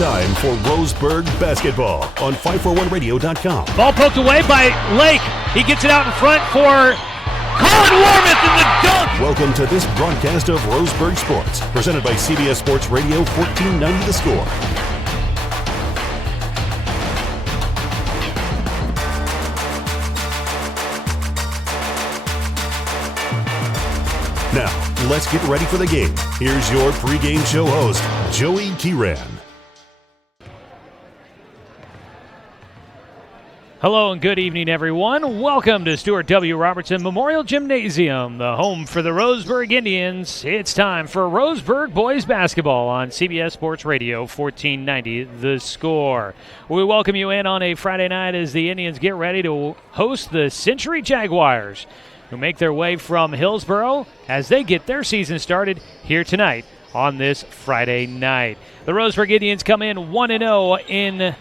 Time for Roseburg basketball on 541radio.com. Ball poked away by Lake. He gets it out in front for Colin Warmouth in the dunk. Welcome to this broadcast of Roseburg Sports, presented by CBS Sports Radio 1490 The Score. Now, let's get ready for the game. Here's your pregame show host, Joey Kiran. Hello and good evening, everyone. Welcome to Stuart W. Robertson Memorial Gymnasium, the home for the Roseburg Indians. It's time for Roseburg boys basketball on CBS Sports Radio 1490 The Score. We welcome you in on a Friday night as the Indians get ready to host the Century Jaguars, who make their way from Hillsboro as they get their season started here tonight on this Friday night. The Roseburg Indians come in 1-0 in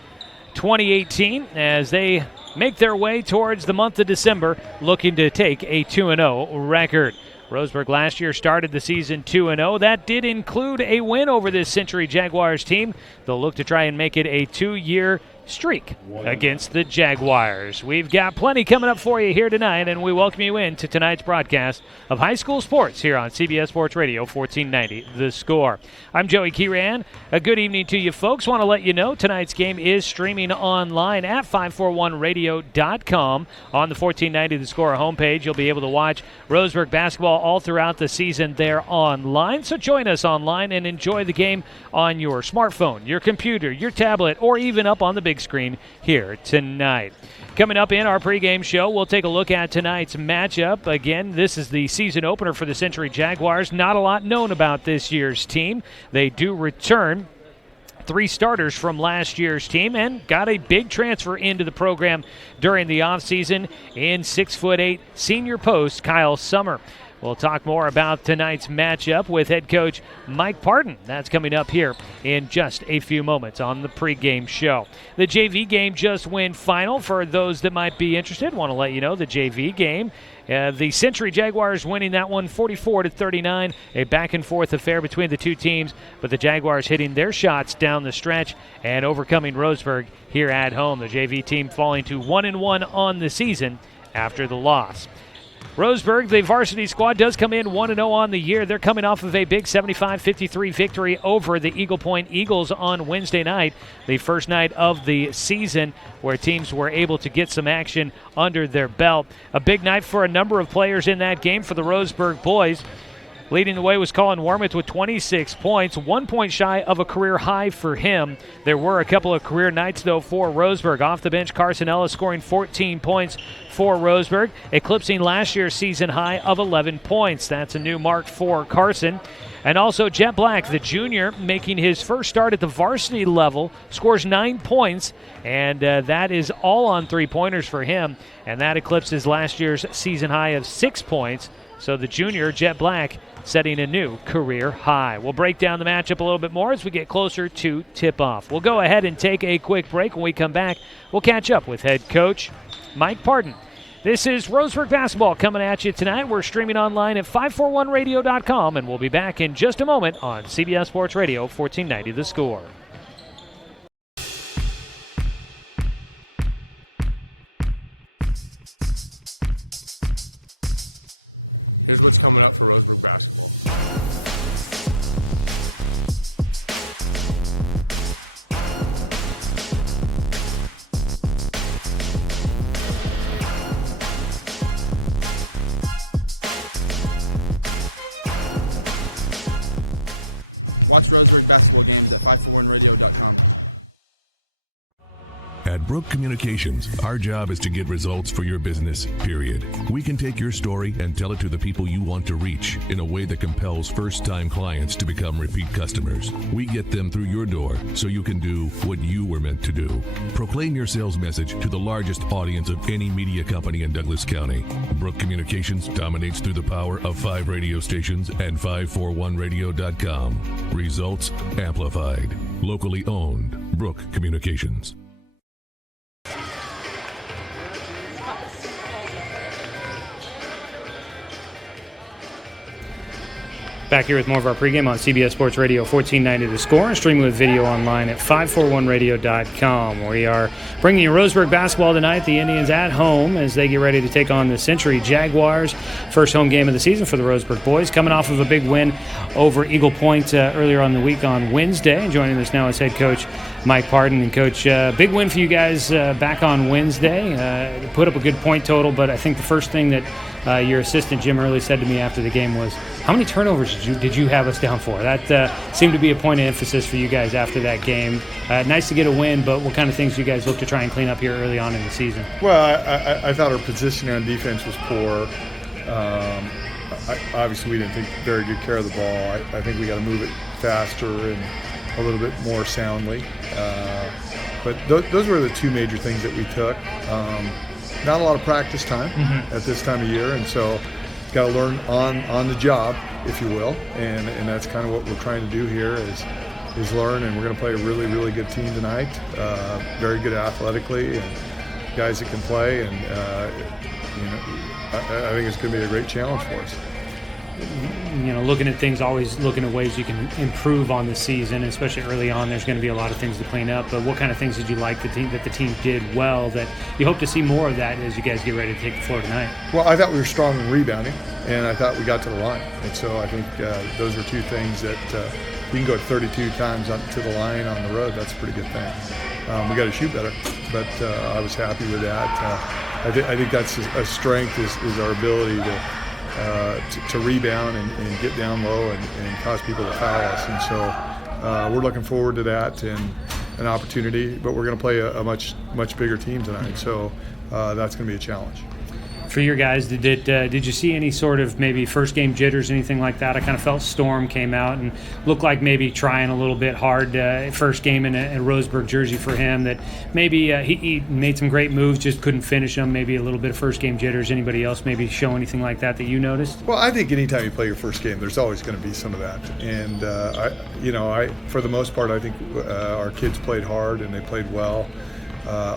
2018 as they make their way towards the month of December, looking to take a 2-0 record. Roseburg last year started the season 2-0. That did include a win over this Century Jaguars team. They'll look to try and make it a 2-year streak against the Jaguars. We've got plenty coming up for you here tonight, and we welcome you in to tonight's broadcast of high school sports here on CBS Sports Radio 1490 The Score. I'm Joey Kiran. A good evening to you folks. Want to let you know tonight's game is streaming online at 541radio.com. On the 1490 The Score homepage, you'll be able to watch Roseburg basketball all throughout the season there online. So join us online and enjoy the game on your smartphone, your computer, your tablet, or even up on the big screen here tonight. Coming up in our pregame show, we'll take a look at tonight's matchup. Again, this is the season opener for the Century Jaguars. Not a lot known about this year's team. They do return 3 starters from last year's team and got a big transfer into the program during the offseason in 6'8" senior post Kyle Summer. We'll talk more about tonight's matchup with head coach Mike Parton. That's coming up here in just a few moments on the pregame show. The JV game just went final. For those that might be interested, want to let you know the JV game. The Century Jaguars winning that one 44-39, a back-and-forth affair between the two teams, but the Jaguars hitting their shots down the stretch and overcoming Roseburg here at home. The JV team falling to 1-1 on the season after the loss. Roseburg, the varsity squad, does come in 1-0 on the year. They're coming off of a big 75-53 victory over the Eagle Point Eagles on Wednesday night, the first night of the season, where teams were able to get some action under their belt. A big night for a number of players in that game for the Roseburg boys. Leading the way was Colin Warmouth with 26 points, 1 point shy of a career high for him. There were a couple of career nights, though, for Roseburg. Off the bench, Carson Ellis scoring 14 points for Roseburg, eclipsing last year's season high of 11 points. That's a new mark for Carson. And also Jet Black, the junior, making his first start at the varsity level, scores 9 points, and that is all on three-pointers for him, and that eclipses last year's season high of 6 points. So the junior, Jet Black, setting a new career high. We'll break down the matchup a little bit more as we get closer to tip-off. We'll go ahead and take a quick break. When we come back, we'll catch up with head coach Mike Parton. This is Roseburg basketball coming at you tonight. We're streaming online at 541radio.com, and we'll be back in just a moment on CBS Sports Radio 1490 The Score. Here's what's coming up for Roseburg basketball. Watch Roseburg basketball games at 541radio.com. At Brook Communications, our job is to get results for your business, period. We can take your story and tell it to the people you want to reach in a way that compels first-time clients to become repeat customers. We get them through your door so you can do what you were meant to do. Proclaim your sales message to the largest audience of any media company in Douglas County. Brook Communications dominates through the power of 5 radio stations and 541radio.com. Results amplified. Locally owned. Brook Communications. Back here with more of our pregame on CBS Sports Radio 1490 The Score and streaming with video online at 541radio.com. We are bringing you Roseburg basketball tonight. The Indians at home as they get ready to take on the Century Jaguars. First home game of the season for the Roseburg boys, coming off of a big win over Eagle Point earlier on the week on Wednesday. Joining us now is head coach Mike Pardon. And Coach, big win for you guys back on Wednesday. Put up a good point total, but I think the first thing that your assistant Jim Early said to me after the game was, how many turnovers did you have us down for? That seemed to be a point of emphasis for you guys after that game. Nice to get a win, but what kind of things do you guys look to try and clean up here early on in the season? Well, I thought our positioning on defense was poor. Obviously, we didn't take very good care of the ball. I think we got to move it faster and a little bit more soundly. But those were the two major things that we took. Not a lot of practice time at this time of year, and so got to learn on the job, if you will, and that's kind of what we're trying to do here is learn. And we're going to play a really, really good team tonight, very good athletically, and guys that can play. And I think it's going to be a great challenge for us. You know, looking at things, always looking at ways you can improve on the season, especially early on. There's going to be a lot of things to clean up. But what kind of things did you like that the team did well that you hope to see more of that as you guys get ready to take the floor tonight? Well, I thought we were strong in rebounding, and I thought we got to the line. And so I think those are two things that you can go 32 times up to the line on the road. That's a pretty good thing. We got to shoot better, but I was happy with that. I think that's a strength is our ability to rebound and get down low and cause people to foul us. And so we're looking forward to that and an opportunity, but we're going to play a much bigger team tonight. So that's going to be a challenge. For your guys, did you see any sort of maybe first game jitters, anything like that? I kind of felt Storm came out and looked like maybe trying a little bit hard first game in a Roseburg jersey for him, that maybe he made some great moves, just couldn't finish them, maybe a little bit of first game jitters. Anybody else maybe show anything like that you noticed? Well, I think anytime you play your first game, there's always going to be some of that. And, I for the most part, I think our kids played hard and they played well.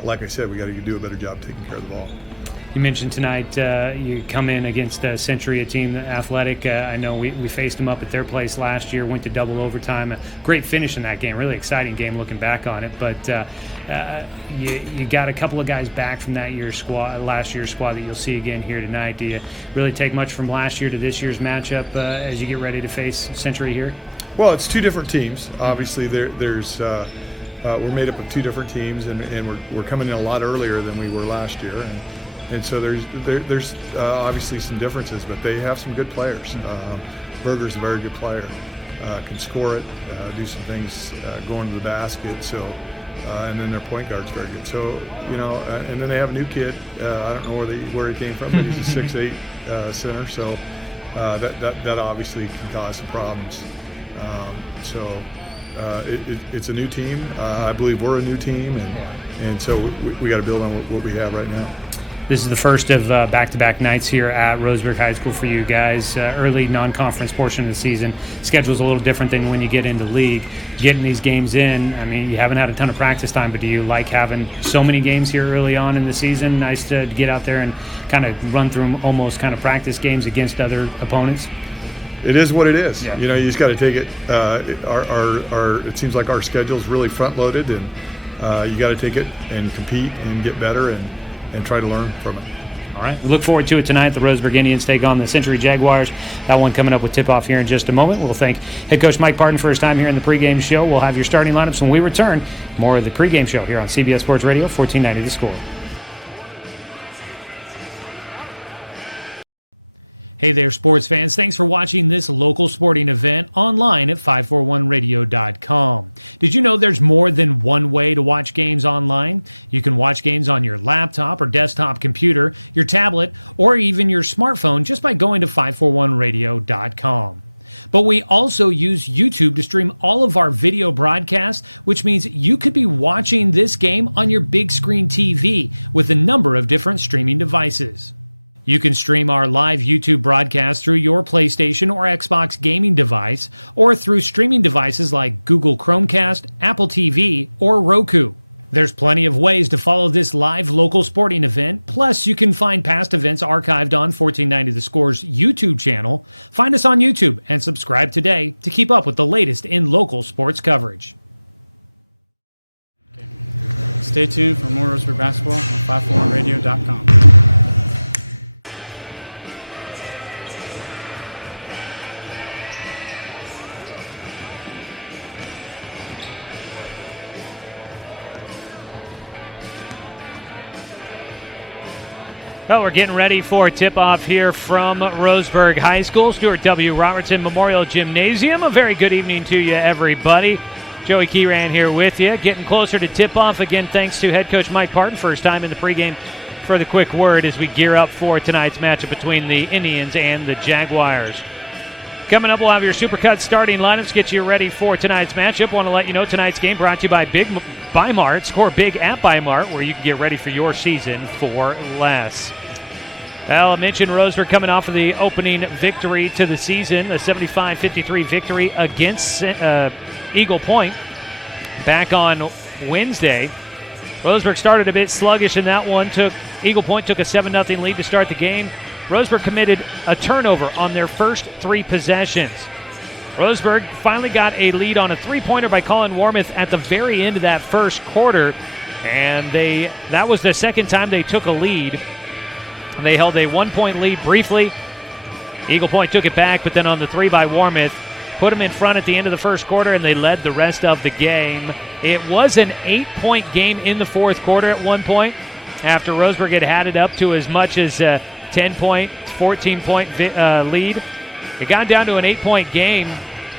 Like I said, we got to do a better job taking care of the ball. You mentioned tonight you come in against Century, a team athletic. I know we faced them up at their place last year, went to double overtime. A great finish in that game, really exciting game looking back on it. But you got a couple of guys back from last year's squad that you'll see again here tonight. Do you really take much from last year to this year's matchup as you get ready to face Century here? Well, it's two different teams. Obviously, there's we're made up of two different teams, and we're coming in a lot earlier than we were last year. And so there's obviously some differences, but they have some good players. Berger's a very good player, can score it, do some things going to the basket. So, and then their point guard's very good. So, and then they have a new kid. I don't know where he came from, but he's a 6'8" center. So that obviously can cause some problems. It's a new team. I believe we're a new team, and so we got to build on what we have right now. This is the first of back-to-back nights here at Roseburg High School for you guys. Early non-conference portion of the season. Schedule's a little different than when you get into league. Getting these games in, I mean, you haven't had a ton of practice time, but do you like having so many games here early on in the season? Nice to get out there and kind of run through almost kind of practice games against other opponents? It is what it is. Yeah. You just got to take it. It seems like our schedule is really front-loaded, and you got to take it and compete and get better and try to learn from it. All right. We look forward to it tonight. The Roseburg Indians take on the Century Jaguars. That one coming up with tip-off here in just a moment. We'll thank head coach Mike Pardon for his time here in the pregame show. We'll have your starting lineups when we return. More of the pregame show here on CBS Sports Radio, 1490 The Score. Hey there, sports fans. Thanks for watching this local sporting event online at 541radio.com. Did you know there's more than one way to watch games online? You can watch games on your laptop or desktop computer, your tablet, or even your smartphone just by going to 541radio.com. But we also use YouTube to stream all of our video broadcasts, which means you could be watching this game on your big screen TV with a number of different streaming devices. You can stream our live YouTube broadcast through your PlayStation or Xbox gaming device, or through streaming devices like Google Chromecast, Apple TV, or Roku. There's plenty of ways to follow this live local sporting event. Plus, you can find past events archived on 1490 The Score's YouTube channel. Find us on YouTube and subscribe today to keep up with the latest in local sports coverage. Stay tuned for more Roseburg basketball on 541radio.com. Well, we're getting ready for tip-off here from Roseburg High School, Stuart W. Robertson Memorial Gymnasium. A very good evening to you, everybody. Joey Keyran here with you. Getting closer to tip-off again, thanks to head coach Mike Parton. First time in the pregame for the quick word as we gear up for tonight's matchup between the Indians and the Jaguars. Coming up, we'll have your Supercut starting lineups, get you ready for tonight's matchup. Want to let you know tonight's game brought to you by by Mart. Score big at By Mart, where you can get ready for your season for less. Well, I mentioned Roseburg coming off of the opening victory to the season, a 75-53 victory against Eagle Point back on Wednesday. Roseburg started a bit sluggish in that one. Eagle Point took a 7-0 lead to start the game. Roseburg committed a turnover on their first 3 possessions. Roseburg finally got a lead on a 3-pointer by Colin Warmoth at the very end of that first quarter, and that was the second time they took a lead. They held a 1-point lead briefly. Eagle Point took it back, but then on the 3 by Warmoth, put them in front at the end of the first quarter, and they led the rest of the game. It was an 8-point game in the fourth quarter at one point, after Roseburg had it up to as much as a 10-point, 14-point lead. It got down to an 8-point game.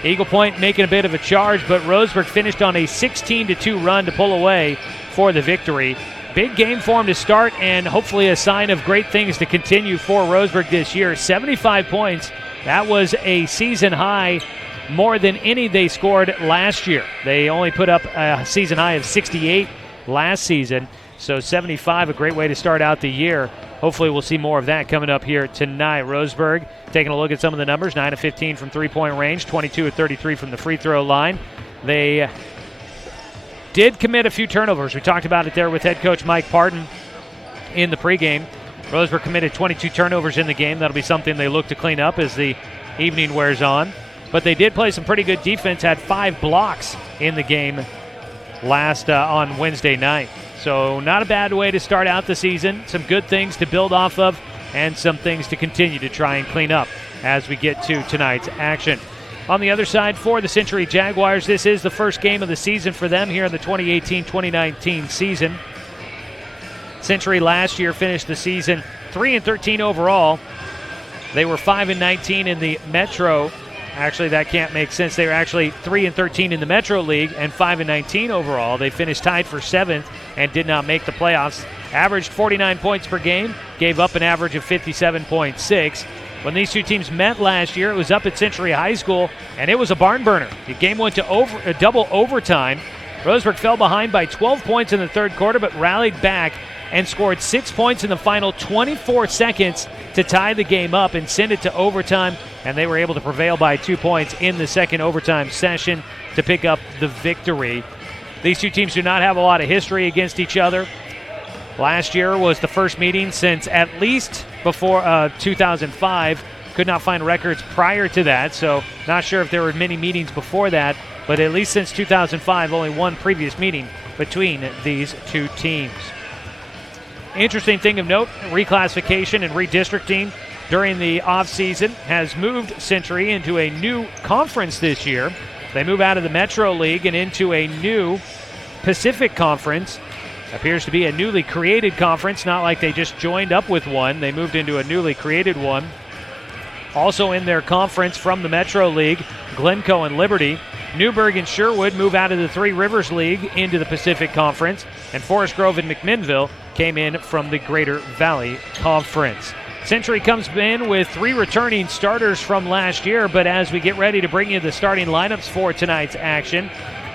Eagle Point making a bit of a charge, but Roseburg finished on a 16-2 run to pull away for the victory. Big game for them to start, and hopefully a sign of great things to continue for Roseburg this year. 75 points. That was a season high, more than any they scored last year. They only put up a season high of 68 last season. So 75, a great way to start out the year. Hopefully we'll see more of that coming up here tonight. Roseburg taking a look at some of the numbers. 9 of 15 from three-point range, 22 of 33 from the free throw line. They did commit a few turnovers. We talked about it there with head coach Mike Parton in the pregame. Roseburg committed 22 turnovers in the game. That'll be something they look to clean up as the evening wears on. But they did play some pretty good defense, had 5 blocks in the game last on Wednesday night. So not a bad way to start out the season. Some good things to build off of and some things to continue to try and clean up as we get to tonight's action. On the other side for the Century Jaguars, this is the first game of the season for them here in the 2018-2019 season. Century last year finished the season 3-13 overall. They were 5-19 in the Metro. Actually, that can't make sense. They were actually 3-13 in the Metro League and 5-19 overall. They finished tied for 7th and did not make the playoffs. Averaged 49 points per game, gave up an average of 57.6. When these two teams met last year, it was up at Century High School, and it was a barn burner. The game went to double overtime. Roseburg fell behind by 12 points in the third quarter, but rallied back and scored 6 points in the final 24 seconds to tie the game up and send it to overtime, and they were able to prevail by 2 points in the second overtime session to pick up the victory. These two teams do not have a lot of history against each other. Last year was the first meeting since at least before 2005. Could not find records prior to that, so not sure if there were many meetings before that, but at least since 2005, only one previous meeting between these two teams. Interesting thing of note, reclassification and redistricting during the offseason has moved Century into a new conference this year. They move out of the Metro League and into a new Pacific Conference. Appears to be a newly created conference, not like they just joined up with one. They moved into a newly created one. Also in their conference from the Metro League, Glencoe and Liberty. Newburgh and Sherwood move out of the Three Rivers League into the Pacific Conference, and Forest Grove and McMinnville came in from the Greater Valley Conference. Century comes in with 3 returning starters from last year, but as we get ready to bring you the starting lineups for tonight's action,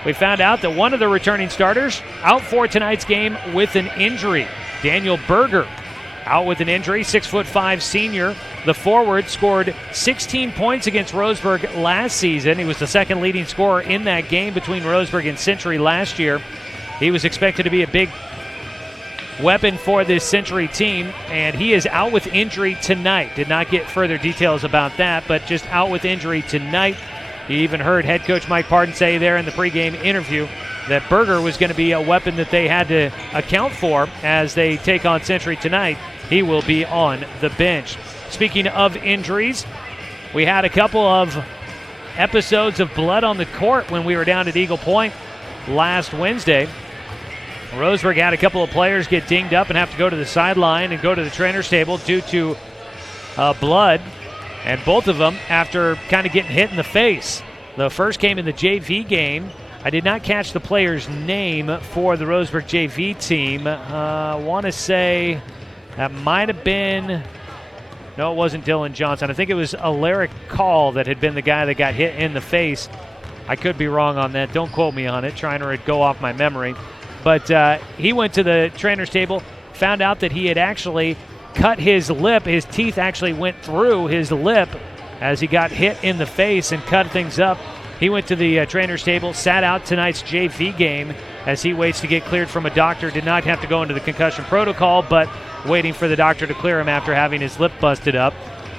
we found out that one of the returning starters out for tonight's game with an injury. Daniel Berger out with an injury, 6'5" senior. The forward scored 16 points against Roseburg last season. He was the second leading scorer in that game between Roseburg and Century last year. He was expected to be a big weapon for this Century team, and he is out with injury tonight. Did not get further details about that, but just out with injury tonight. You even heard head coach Mike Pardon say there in the pregame interview that Berger was going to be a weapon that they had to account for as they take on Century tonight. He will be on the bench. Speaking of injuries, we had a couple of episodes of blood on the court when we were down at Eagle Point last Wednesday. Roseburg had a couple of players get dinged up and have to go to the sideline and go to the trainer's table due to blood, and both of them after kind of getting hit in the face. The first came in the JV game. I did not catch the player's name for the Roseburg JV team. I want to say that might have been, no, it wasn't Dylan Johnson. I think it was Alaric Call that had been the guy that got hit in the face. I could be wrong on that. Don't quote me on it, trying to go off my memory. But he went to the trainer's table, found out that he had actually cut his lip. His teeth actually went through his lip as he got hit in the face and cut things up. He went to the trainer's table, sat out tonight's JV game as he waits to get cleared from a doctor. Did not have to go into the concussion protocol, but waiting for the doctor to clear him after having his lip busted up.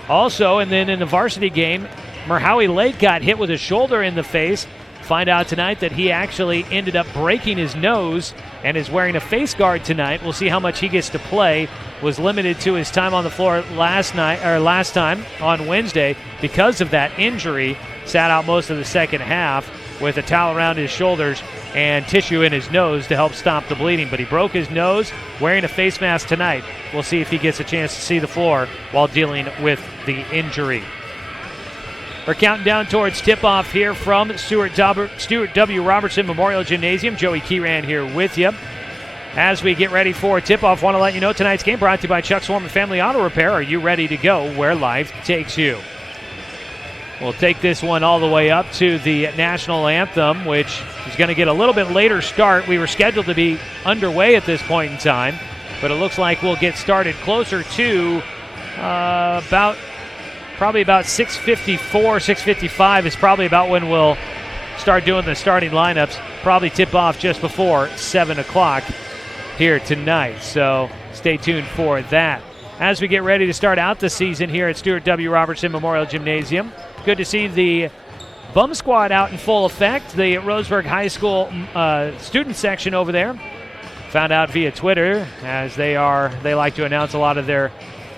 Also, and then in the varsity game, Merhowie Lake got hit with a shoulder in the face. Find out tonight that he actually ended up breaking his nose and is wearing a face guard tonight. We'll see how much he gets to play. Was limited to his time on the floor last time on Wednesday because of that injury. Sat out most of the second half with a towel around his shoulders and tissue in his nose to help stop the bleeding. But he broke his nose wearing a face mask tonight. We'll see if he gets a chance to see the floor while dealing with the injury. We're counting down towards tip-off here from Stuart W. Robertson Memorial Gymnasium. Joey Keyran here with you. As we get ready for tip-off, want to let you know tonight's game brought to you by Chuck Swarman Family Auto Repair. Are you ready to go where life takes you? We'll take this one all the way up to the national anthem, which is going to get a little bit later start. We were scheduled to be underway at this point in time, but it looks like we'll get started closer to probably about 6:54, 6:55 is probably about when we'll start doing the starting lineups. Probably tip off just before 7 o'clock here tonight. So stay tuned for that. As we get ready to start out the season here at Stuart W. Robertson Memorial Gymnasium, good to see the Bum Squad out in full effect. The Roseburg High School student section over there. Found out via Twitter, as they like to announce a lot of their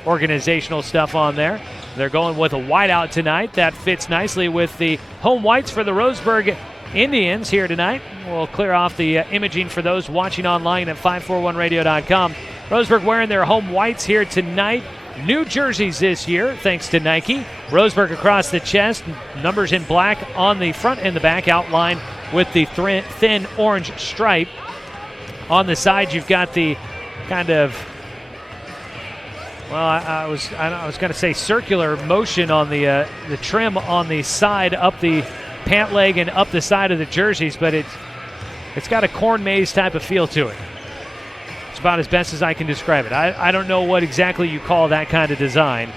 organizational stuff on there. They're going with a whiteout tonight. That fits nicely with the home whites for the Roseburg Indians here tonight. We'll clear off the imaging for those watching online at 541radio.com. Roseburg wearing their home whites here tonight. New jerseys this year, thanks to Nike. Roseburg across the chest, numbers in black on the front and the back, outlined with the thin orange stripe. On the side, you've got the kind of, well, I was going to say circular motion on the trim on the side, up the pant leg and up the side of the jerseys, but it's got a corn maze type of feel to it. It's about as best as I can describe it. I don't know what exactly you call that kind of design.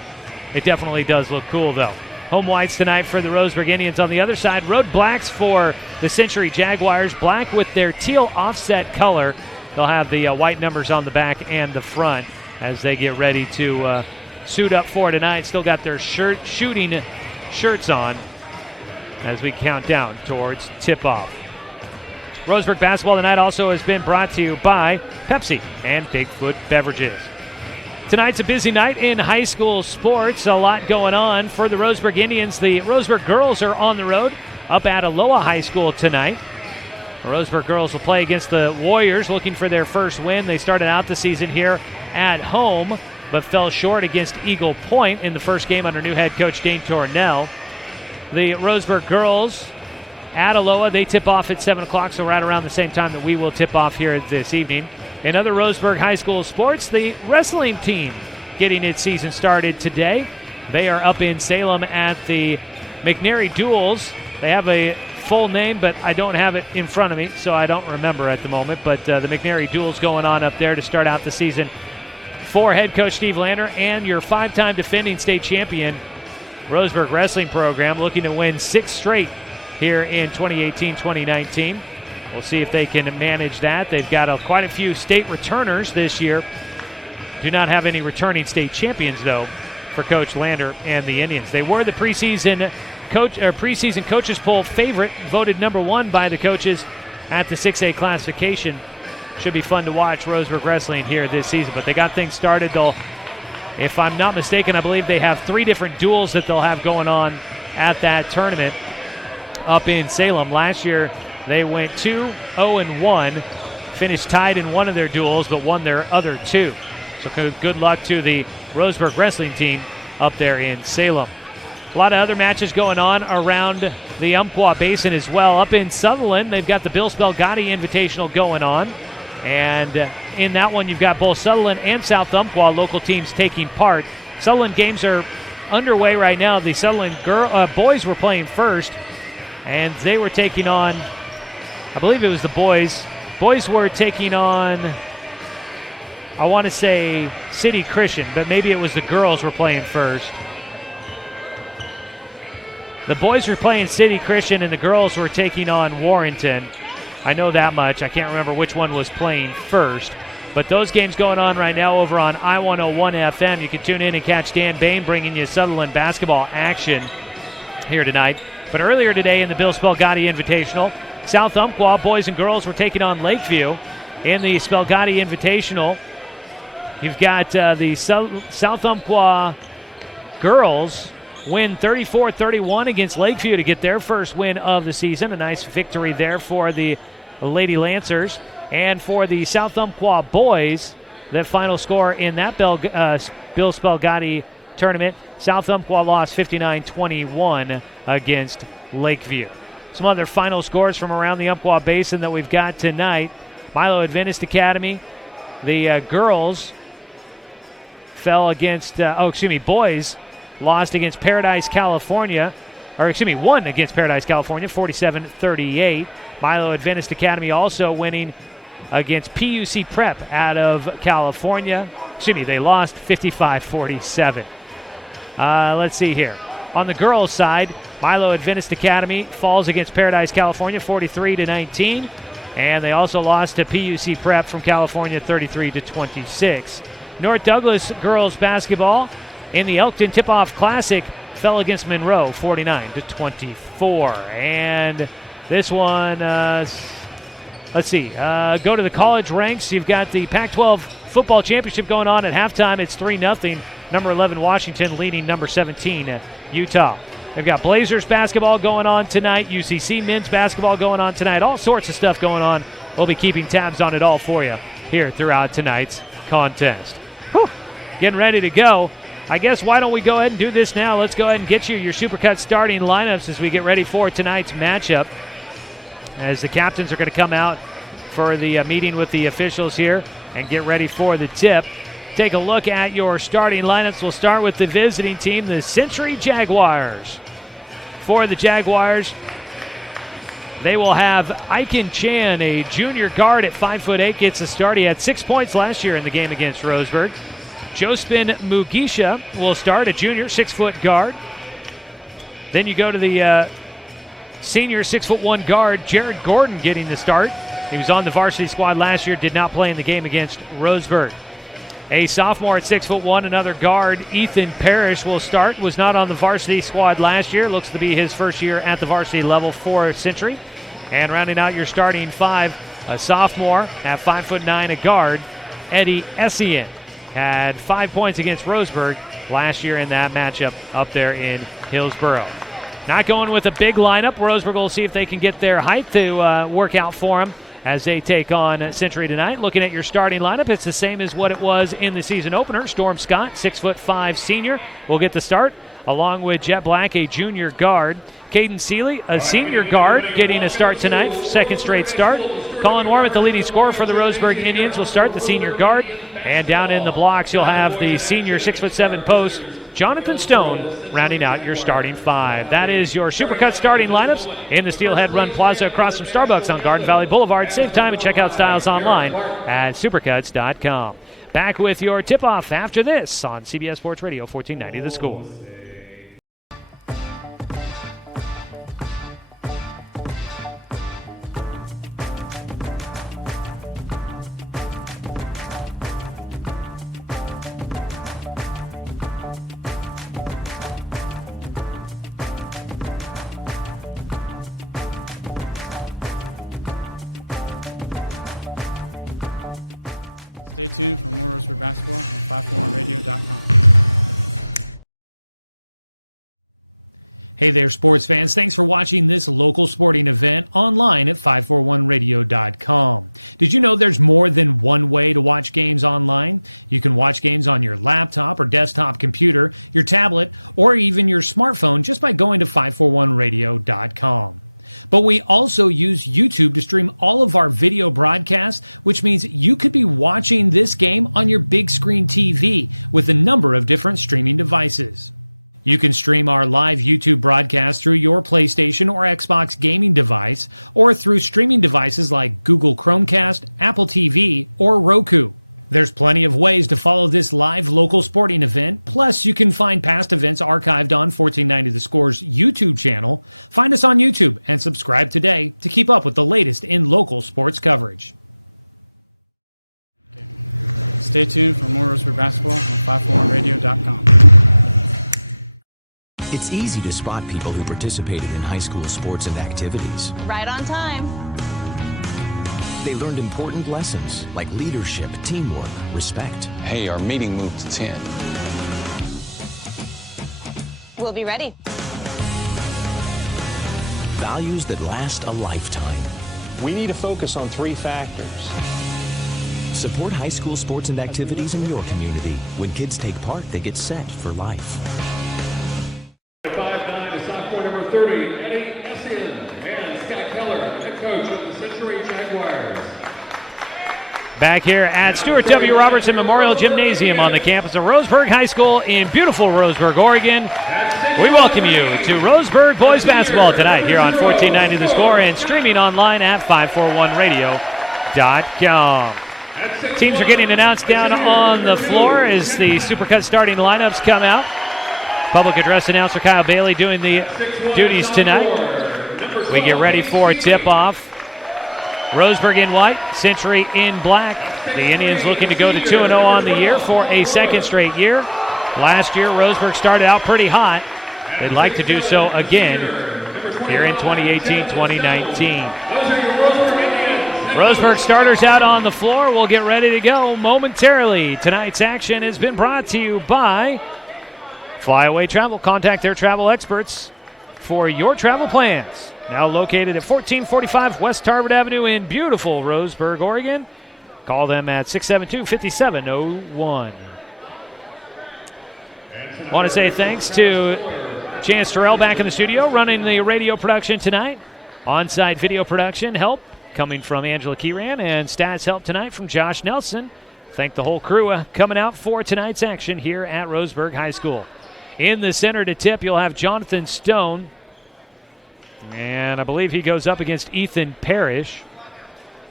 It definitely does look cool, though. Home whites tonight for the Roseburg Indians. On the other side, road blacks for the Century Jaguars. Black with their teal offset color. They'll have the white numbers on the back and the front as they get ready to suit up for tonight. Still got their shooting shirts on as we count down towards tip-off. Roseburg basketball tonight also has been brought to you by Pepsi and Bigfoot Beverages. Tonight's a busy night in high school sports. A lot going on for the Roseburg Indians. The Roseburg girls are on the road up at Aloha High School tonight. The Roseburg girls will play against the Warriors, looking for their first win. They started out the season here at home, but fell short against Eagle Point in the first game under new head coach Dane Tornell. The Roseburg girls at Aloha, they tip off at 7 o'clock, so right around the same time that we will tip off here this evening. In other Roseburg High School sports, the wrestling team getting its season started today. They are up in Salem at the McNary Duels. They have a full name, but I don't have it in front of me, so I don't remember at the moment. But the McNary Duels going on up there to start out the season for head coach Steve Lander and your 5-time defending state champion Roseburg wrestling program, looking to win 6 straight here in 2018-2019. We'll see if they can manage that. They've got quite a few state returners this year. Do not have any returning state champions, though, for Coach Lander and the Indians. They were the preseason coaches poll favorite, voted number 1 by the coaches at the 6A classification. Should be fun to watch Roseburg wrestling here this season, but they got things started. If I'm not mistaken, I believe they have 3 different duels that they'll have going on at that tournament up in Salem. Last year, they went 2-0-1, finished tied in one of their duels, but won their other 2. So good luck to the Roseburg wrestling team up there in Salem. A lot of other matches going on around the Umpqua Basin as well. Up in Sutherland, they've got the Bill Spelgatti Invitational going on. And in that one, you've got both Sutherland and South Umpqua local teams taking part. Sutherland games are underway right now. The Sutherland boys were playing first, and they were taking on, I believe it was the boys. Boys were taking on, I want to say City Christian, but maybe it was the girls were playing first. The boys were playing City Christian, and the girls were taking on Warrington. I know that much. I can't remember which one was playing first. But those games going on right now over on I-101 FM. You can tune in and catch Dan Bain bringing you Sutherland basketball action here tonight. But earlier today in the Bill Spelgatti Invitational, South Umpqua boys and girls were taking on Lakeview. In the Spelgatti Invitational, you've got the South Umpqua girls win 34-31 against Lakeview to get their first win of the season. A nice victory there for the Lady Lancers. And for the South Umpqua boys, the final score in that Bill Spelgatti tournament, South Umpqua lost 59-21 against Lakeview. Some other final scores from around the Umpqua Basin that we've got tonight. Milo Adventist Academy, the girls fell against, boys lost against Paradise, California, won against Paradise, California, 47-38. Milo Adventist Academy also winning against PUC Prep out of California. They lost 55-47. Let's see here. On the girls' side, Milo Adventist Academy falls against Paradise, California, 43-19. And they also lost to PUC Prep from California, 33-26. North Douglas girls basketball in the Elkton Tip-Off Classic fell against Monroe, 49-24. And this one, let's see. Go to the college ranks. You've got the Pac-12 football championship going on at halftime. It's 3-0. Number 11, Washington, leading number 17, Utah. They've got Blazers basketball going on tonight, UCC men's basketball going on tonight, all sorts of stuff going on. We'll be keeping tabs on it all for you here throughout tonight's contest. Whew. Getting ready to go. I guess why don't we go ahead and do this now? Let's go ahead and get you your Supercut starting lineups as we get ready for tonight's matchup. As the captains are going to come out for the meeting with the officials here and get ready for the tip. Take a look at your starting lineups. We'll start with the visiting team, the Century Jaguars. For the Jaguars, they will have Aiken Chan, a junior guard at 5'8", gets a start. He had 6 points last year in the game against Roseburg. Jospin Mugisha will start, a junior 6-foot guard. Then you go to the senior 6'1" guard, Jared Gordon, getting the start. He was on the varsity squad last year, did not play in the game against Roseburg. A sophomore at 6'1", another guard, Ethan Parrish, will start. Was not on the varsity squad last year. Looks to be his first year at the varsity level for Century. And rounding out your starting five, a sophomore at 5'9", a guard, Eddie Essien. Had 5 points against Roseburg last year in that matchup up there in Hillsboro. Not going with a big lineup. Roseburg will see if they can get their height to work out for them as they take on Century tonight. Looking at your starting lineup, it's the same as what it was in the season opener. Storm Scott, 6'5" senior, will get the start, along with Jet Black, a junior guard. Caden Seeley, a senior guard, getting a start tonight, second straight start. Colin Warmott, the leading scorer for the Roseburg Indians, will start, the senior guard. And down in the blocks, you'll have the senior 6'7" post, Jonathan Stone, rounding out your starting five. That is your Supercut starting lineups in the Steelhead Run Plaza across from Starbucks on Garden Valley Boulevard. Save time and check out styles online at supercuts.com. Back with your tip-off after this on CBS Sports Radio 1490 The Score. Stay tuned for more Roseburg basketball on 541radio.com. Hey there, sports fans. Thanks for watching this local sporting event online at 541radio.com. Did you know there's more than one way to watch games online? You can watch games on your laptop or desktop computer, your tablet, or even your smartphone just by going to 541radio.com. But we also use YouTube to stream all of our video broadcasts, which means you could be watching this game on your big screen TV with a number of different streaming devices. You can stream our live YouTube broadcast through your PlayStation or Xbox gaming device, or through streaming devices like Google Chromecast, Apple TV, or Roku. There's plenty of ways to follow this live local sporting event, plus you can find past events archived on 1490 The Score's YouTube channel. Find us on YouTube and subscribe today to keep up with the latest in local sports coverage. Stay tuned for more Roseburg basketball on 541radio.com. It's easy to spot people who participated in high school sports and activities. Right on time. They learned important lessons like leadership, teamwork, respect. Hey, our meeting moved to 10. We'll be ready. Values that last a lifetime. We need to focus on 3 factors. Support high school sports and activities in your community. When kids take part, they get set for life. 5'9" is sophomore number 30, Eddie Essian, and Scott Keller, head coach of the Century Jaguars. Back here at Stuart W. Robertson Memorial Gymnasium on the campus of Roseburg High School in beautiful Roseburg, Oregon. We welcome you to Roseburg boys basketball tonight here on 1490 The Score and streaming online at 541radio.com. Teams are getting announced down on the floor as the Supercut starting lineups come out. Public address announcer Kyle Bailey doing the duties tonight. We get ready for tip-off. Roseburg in white, Century in black. The Indians looking to go to 2-0 on the year for a second straight year. Last year, Roseburg started out pretty hot. They'd like to do so again here in 2018-2019. Roseburg starters out on the floor. We'll get ready to go momentarily. Tonight's action has been brought to you by Flyaway Travel. Contact their travel experts for your travel plans. Now located at 1445 West Harvard Avenue in beautiful Roseburg, Oregon. Call them at 672-5701. Want to say thanks to Chance Terrell back in the studio running the radio production tonight. On-site video production help coming from Angela Kieran and stats help tonight from Josh Nelson. Thank the whole crew coming out for tonight's action here at Roseburg High School. In the center to tip, you'll have Jonathan Stone. And I believe he goes up against Ethan Parrish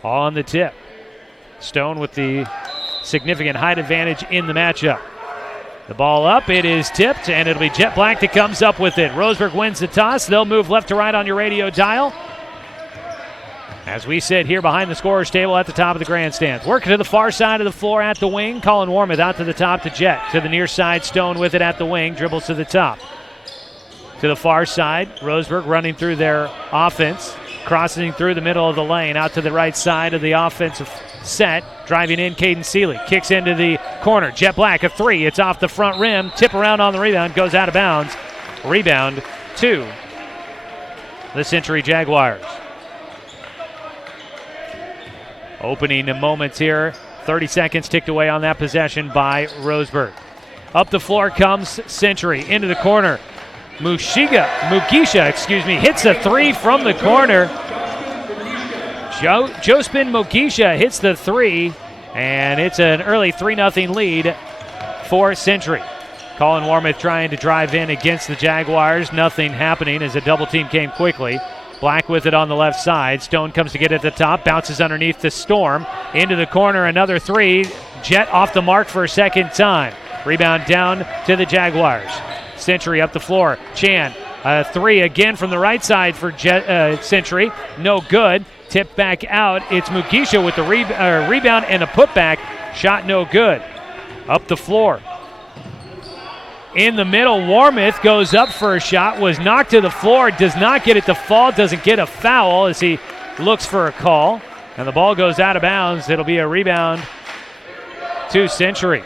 on the tip. Stone with the significant height advantage in the matchup. The ball up, it is tipped, and it'll be Jet Black that comes up with it. Roseburg wins the toss. They'll move left to right on your radio dial. As we sit here behind the scorer's table at the top of the grandstands. Working to the far side of the floor at the wing. Colin Warmoth out to the top to Jet. To the near side, Stone with it at the wing. Dribbles to the top. To the far side, Roseburg running through their offense. Crossing through the middle of the lane. Out to the right side of the offensive set. Driving in, Caden Seeley. Kicks into the corner. Jet Black, a 3. It's off the front rim. Tip around on the rebound. Goes out of bounds. Rebound to the Century Jaguars. Opening moments here. 30 seconds ticked away on that possession by Roseburg. Up the floor comes Century. Into the corner. Mugisha, hits a 3 from the corner. Jospin Mugisha hits the 3, and it's an early 3-0 lead for Century. Colin Warmoth trying to drive in against the Jaguars. Nothing happening as a double team came quickly. Black with it on the left side. Stone comes to get it at the top. Bounces underneath the Storm. Into the corner, another 3. Jet off the mark for a second time. Rebound down to the Jaguars. Century up the floor. Chan, 3 again from the right side for Century. No good. Tipped back out. It's Mugisha with the rebound and a putback. Shot no good. Up the floor. In the middle, Warmoth goes up for a shot, was knocked to the floor, does not get it to fall, doesn't get a foul as he looks for a call. And the ball goes out of bounds. It'll be a rebound to Century.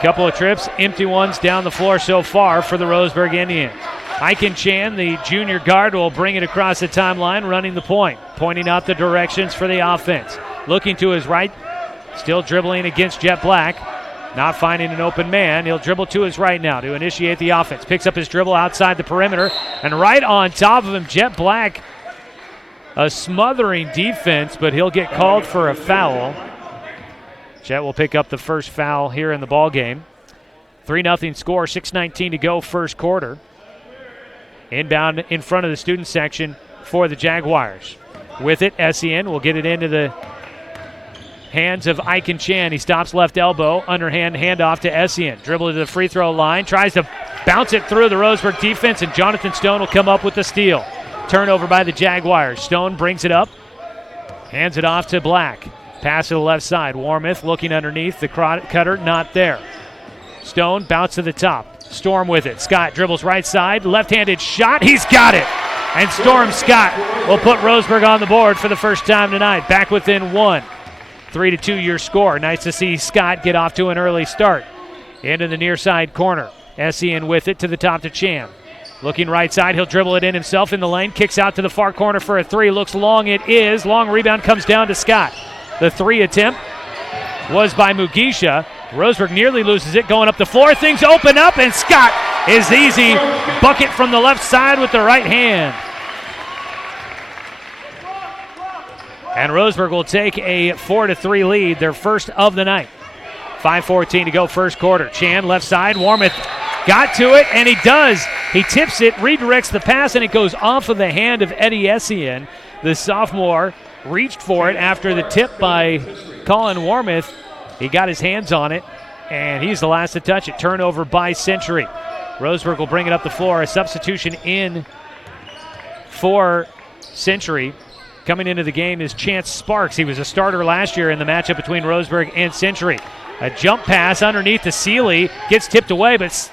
Couple of trips, empty ones down the floor so far for the Roseburg Indians. Aiken Chan, the junior guard, will bring it across the timeline, running the point, pointing out the directions for the offense. Looking to his right, still dribbling against Jet Black. Not finding an open man. He'll dribble to his right now to initiate the offense. Picks up his dribble outside the perimeter, and right on top of him, Jet Black. A smothering defense, but he'll get called for a foul. Jet will pick up the first foul here in the ball game. 3-0 score, 6:19 to go first quarter. Inbound in front of the student section for the Jaguars. With it, Essien will get it into the hands of Aiken Chan. He stops left elbow, underhand handoff to Essien. Dribble to the free throw line, tries to bounce it through the Roseburg defense, and Jonathan Stone will come up with the steal. Turnover by the Jaguars. Stone brings it up, hands it off to Black. Pass to the left side. Warmoth looking underneath. The cutter not there. Stone bounce to the top. Storm with it. Scott dribbles right side. Left-handed shot. He's got it. And Storm Scott will put Roseburg on the board for the first time tonight. Back within one. 3-2 your score. Nice to see Scott get off to an early start. Into the near side corner. Essien with it to the top to Cham. Looking right side, he'll dribble it in himself in the lane. Kicks out to the far corner for a three. Looks long, it is. Long rebound comes down to Scott. The three attempt was by Mugisha. Roseburg nearly loses it. Going up the floor, things open up, and Scott is easy. Bucket from the left side with the right hand. And Roseburg will take a 4-3 lead, their first of the night. 5:14 to go first quarter. Chan left side. Warmoth got to it, and he does. He tips it, redirects the pass, and it goes off of the hand of Eddie Essien. The sophomore reached for it after the tip by Colin Warmoth. He got his hands on it, and he's the last to touch it. Turnover by Century. Roseburg will bring it up the floor. A substitution in for Century. Coming into the game is Chance Sparks. He was a starter last year in the matchup between Roseburg and Century. A jump pass underneath to Seeley. Gets tipped away, but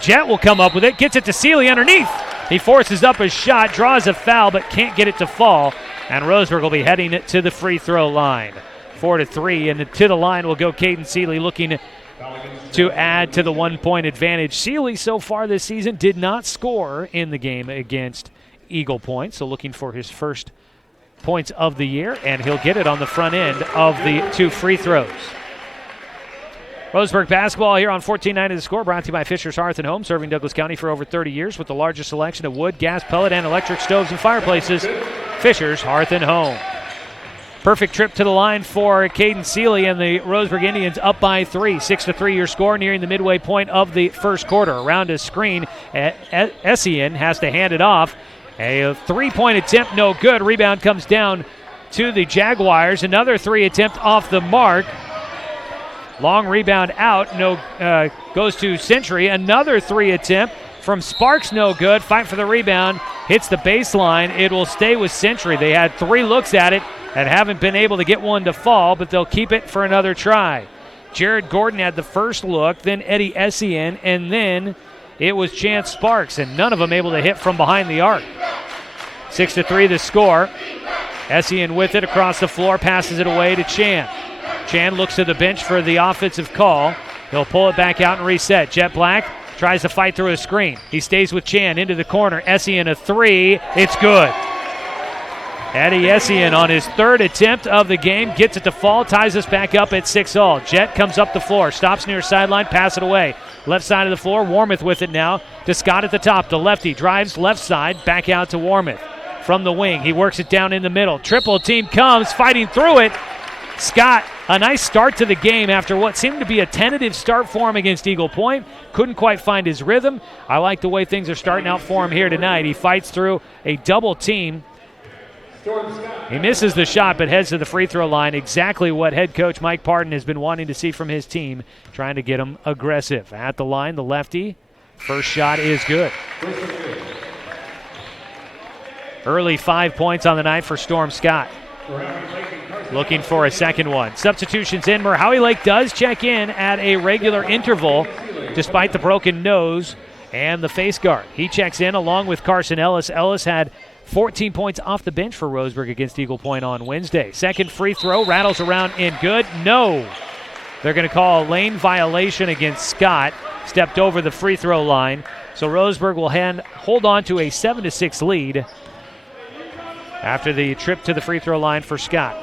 Jet will come up with it. Gets it to Seeley underneath. He forces up a shot, draws a foul, but can't get it to fall. And Roseburg will be heading it to the free throw line. 4-3, and to the line will go Caden Seeley, looking to add to the 1-point advantage. Seeley so far this season did not score in the game against Eagle Point, so looking for his first points of the year, and he'll get it on the front end of the two free throws. Roseburg basketball here on 14-9 of the score, brought to you by Fisher's Hearth and Home, serving Douglas County for over 30 years with the largest selection of wood, gas, pellet, and electric stoves and fireplaces. Fisher's Hearth and Home. Perfect trip to the line for Caden Seeley and the Roseburg Indians up by 3. 6-3 your score, nearing the midway point of the first quarter. Around a screen, Essien has to hand it off. A three-point attempt, no good. Rebound comes down to the Jaguars. Another three attempt off the mark. Long rebound out, goes to Century. Another three attempt from Sparks, no good. Fight for the rebound, hits the baseline. It will stay with Century. They had three looks at it and haven't been able to get one to fall, but they'll keep it for another try. Jared Gordon had the first look, then Eddie Essien, and then it was Chance Sparks, and none of them able to hit from behind the arc. 6-3 the score. Essien with it across the floor, passes it away to Chan. Chan looks to the bench for the offensive call. He'll pull it back out and reset. Jet Black tries to fight through a screen. He stays with Chan into the corner. Essien a three. It's good. Eddie Essien on his third attempt of the game gets it to fall, ties us back up at 6-all. Jet comes up the floor, stops near sideline, pass it away. Left side of the floor, Warmoth with it now to Scott at the top. The lefty drives left side, back out to Warmoth. From the wing, he works it down in the middle. Triple team comes, fighting through it. Scott, a nice start to the game after what seemed to be a tentative start for him against Eagle Point. Couldn't quite find his rhythm. I like the way things are starting out for him here tonight. He fights through a double team. He misses the shot but heads to the free throw line. Exactly what head coach Mike Pardon has been wanting to see from his team, trying to get him aggressive. At the line, the lefty. First shot is good. Early 5 points on the night for Storm Scott. Looking for a second one. Substitutions in. Howie Lake does check in at a regular interval despite the broken nose and the face guard. He checks in along with Carson Ellis. Ellis had 14 points off the bench for Roseburg against Eagle Point on Wednesday. Second free throw, rattles around in good. No. They're going to call a lane violation against Scott. Stepped over the free throw line. So Roseburg will hold on to a 7-6 lead after the trip to the free throw line for Scott.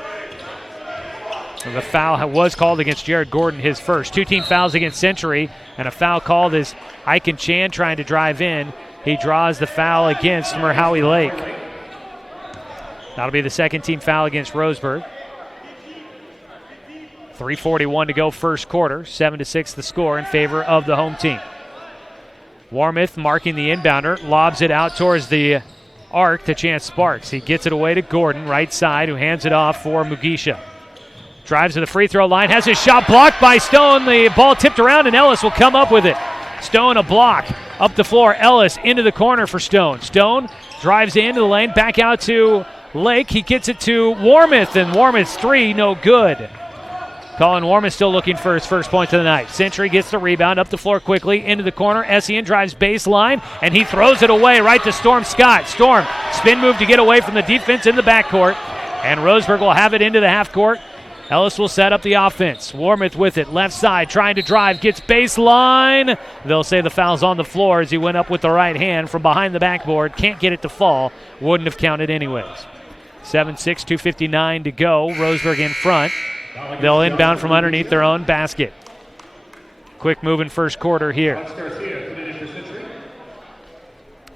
And the foul was called against Jared Gordon, his first. 2 team fouls against Century, and a foul called as Aiken Chan trying to drive in. He draws the foul against Merhowie Lake. That'll be the second team foul against Roseburg. 3:41 to go first quarter. 7-6 the score in favor of the home team. Warmouth marking the inbounder, lobs it out towards the arc to Chance Sparks. He gets it away to Gordon, right side, who hands it off for Mugisha. Drives to the free throw line, has his shot blocked by Stone. The ball tipped around, and Ellis will come up with it. Stone a block. Up the floor, Ellis into the corner for Stone. Stone drives into the lane, back out to Lake. He gets it to Warmouth, and Warmouth's three, no good. Colin Warmouth still looking for his first points of the night. Century gets the rebound, up the floor quickly, into the corner. Essien drives baseline, and he throws it away right to Storm Scott. Storm, spin move to get away from the defense in the backcourt, and Roseburg will have it into the half court. Ellis will set up the offense. Warmouth with it, left side, trying to drive, gets baseline. They'll say the foul's on the floor as he went up with the right hand from behind the backboard. Can't get it to fall. Wouldn't have counted anyways. 7-6, 2:59 to go. Roseburg in front. They'll inbound from underneath their own basket. Quick move in first quarter here.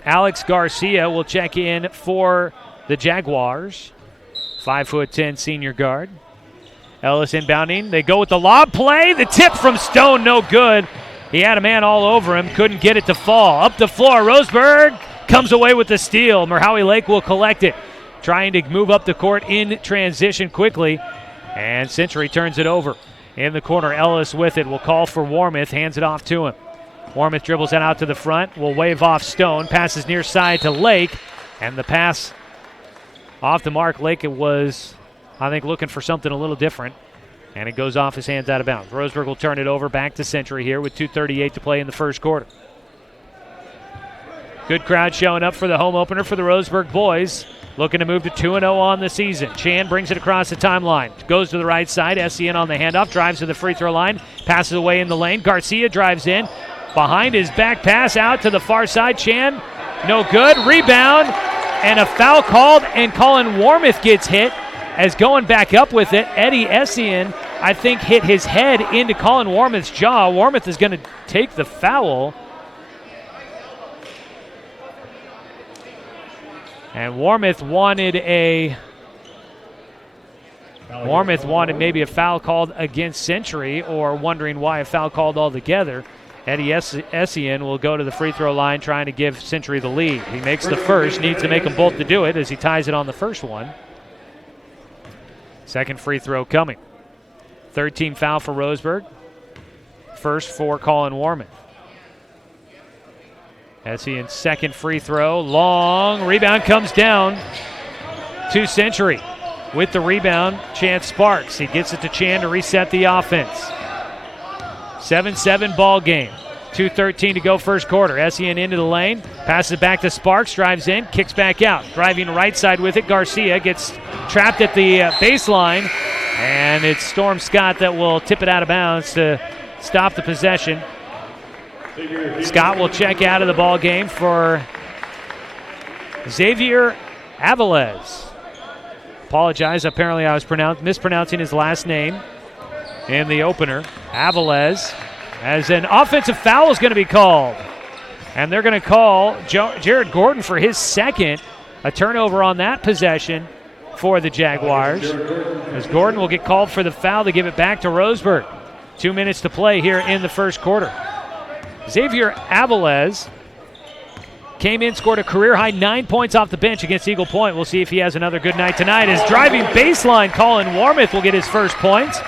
Alex Garcia will check in for the Jaguars. 5'10" senior guard. Ellis inbounding. They go with the lob play. The tip from Stone, no good. He had a man all over him. Couldn't get it to fall. Up the floor, Roseburg comes away with the steal. Merhowie Lake will collect it. Trying to move up the court in transition quickly. And Century turns it over. In the corner, Ellis with it. Will call for Warmouth. Hands it off to him. Warmouth dribbles it out to the front. Will wave off Stone. Passes near side to Lake. And the pass off the mark. Lake was, I think, looking for something a little different. And it goes off his hands out of bounds. Roseburg will turn it over back to Century here with 2:38 to play in the first quarter. Good crowd showing up for the home opener for the Roseburg boys. Looking to move to 2-0 on the season. Chan brings it across the timeline. Goes to the right side. Essien on the handoff. Drives to the free throw line. Passes away in the lane. Garcia drives in. Behind his back pass out to the far side. Chan, no good. Rebound. And a foul called. And Colin Warmouth gets hit as going back up with it. Eddie Essien, I think, hit his head into Colin Warmouth's jaw. Warmouth is going to take the foul. And Warmouth wanted maybe a foul called against Century, or wondering why a foul called altogether. Eddie Essien will go to the free throw line trying to give Century the lead. He makes the first, needs to make them both to do it as he ties it on the first one. Second free throw coming. Third team foul for Roseburg. First for Colin Warmouth. Essien's second free throw, long, rebound comes down to Century. With the rebound, Chance Sparks. He gets it to Chan to reset the offense. 7-7 ball game. 2:13 to go first quarter. Essien into the lane, passes it back to Sparks, drives in, kicks back out. Driving right side with it, Garcia gets trapped at the baseline, and it's Storm Scott that will tip it out of bounds to stop the possession. Scott will check out of the ball game for Xavier Avilés. Apologize, apparently I was mispronouncing his last name in the opener. Avilés, as an offensive foul is going to be called. And they're going to call Jared Gordon for his second. A turnover on that possession for the Jaguars. As Gordon will get called for the foul to give it back to Roseburg. 2 minutes to play here in the first quarter. Xavier Avilés came in, scored a career-high 9 points off the bench against Eagle Point. We'll see if he has another good night tonight. As driving baseline, Colin Warmouth will get his first points.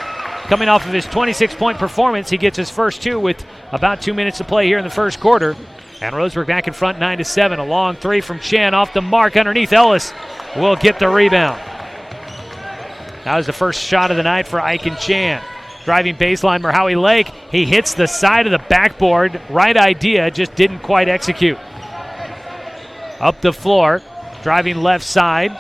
Coming off of his 26-point performance, he gets his first two with about 2 minutes to play here in the first quarter. And Roseburg back in front 9-7. A long three from Chan off the mark underneath. Ellis will get the rebound. That was the first shot of the night for Aiken Chan. Driving baseline, Merhowie Lake. He hits the side of the backboard. Right idea, just didn't quite execute. Up the floor, driving left side.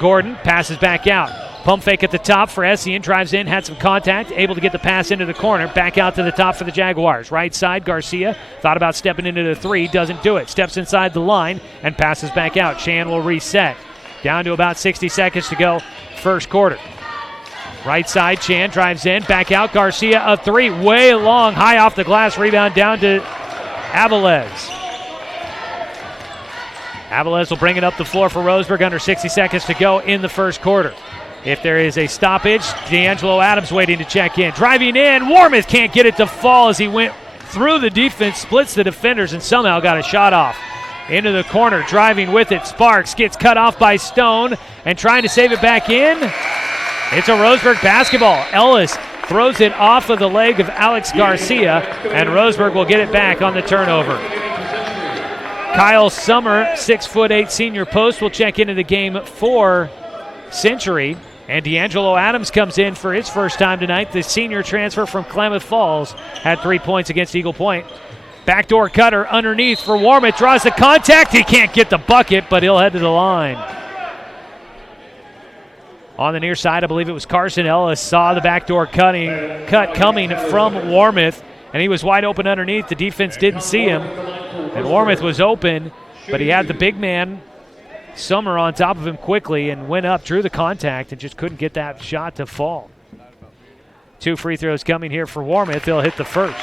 Gordon passes back out. Pump fake at the top for Essien. Drives in, had some contact, able to get the pass into the corner. Back out to the top for the Jaguars. Right side, Garcia thought about stepping into the 3, doesn't do it. Steps inside the line and passes back out. Chan will reset. Down to about 60 seconds to go, first quarter. Right side, Chan drives in, back out. Garcia, a 3, way long, high off the glass. Rebound down to Avilés. Avilés will bring it up the floor for Roseburg. Under 60 seconds to go in the first quarter. If there is a stoppage, D'Angelo Adams waiting to check in. Driving in, Warmouth can't get it to fall as he went through the defense, splits the defenders, and somehow got a shot off. Into the corner, driving with it. Sparks gets cut off by Stone and trying to save it back in. It's a Roseburg basketball. Ellis throws it off of the leg of Alex Garcia, and Roseburg will get it back on the turnover. Kyle Summer, 6'8" senior post, will check into the game for Century. And D'Angelo Adams comes in for his first time tonight. The senior transfer from Klamath Falls had 3 points against Eagle Point. Backdoor cutter underneath for Warmouth. Draws the contact. He can't get the bucket, but he'll head to the line. On the near side, I believe it was Carson Ellis, saw the backdoor cut coming from Warmouth, and he was wide open underneath. The defense didn't see him, and Warmouth was open, but he had the big man, Summer, on top of him quickly and went up, drew the contact, and just couldn't get that shot to fall. 2 free throws coming here for Warmouth. They'll hit the first.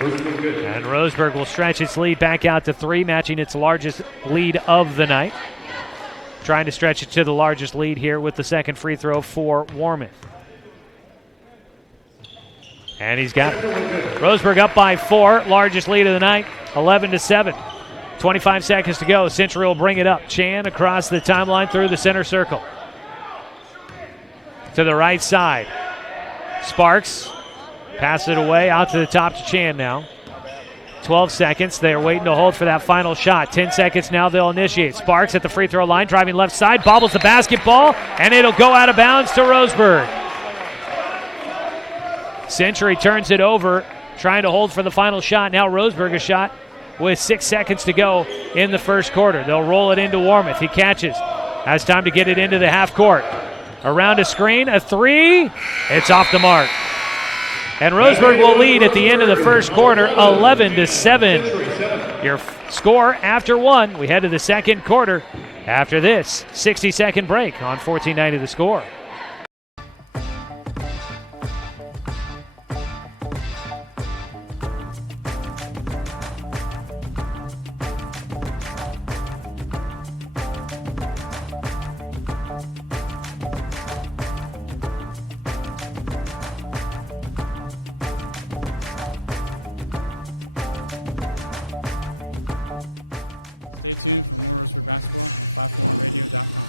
And Roseburg will stretch its lead back out to 3, matching its largest lead of the night. Trying to stretch it to the largest lead here with the second free throw for Warmouth. And he's got it. Roseburg up by 4, largest lead of the night, 11-7. 25 seconds to go. Century will bring it up. Chan across the timeline through the center circle. To the right side. Sparks pass it away out to the top to Chan now. 12 seconds. They're waiting to hold for that final shot. 10 seconds now. They'll initiate. Sparks at the free throw line, driving left side, bobbles the basketball, and it'll go out of bounds to Roseburg. Century turns it over, trying to hold for the final shot. Now Roseburg a shot with 6 seconds to go in the first quarter. They'll roll it into Warmouth. He catches. Has time to get it into the half court. Around a screen, a 3. It's off the mark. And Roseburg will lead at the end of the first quarter, 11-7. Your score after 1. We head to the second quarter after this 60-second break on 1490 The Score. Stay tuned for more Roseburg basketball on 541radio.com.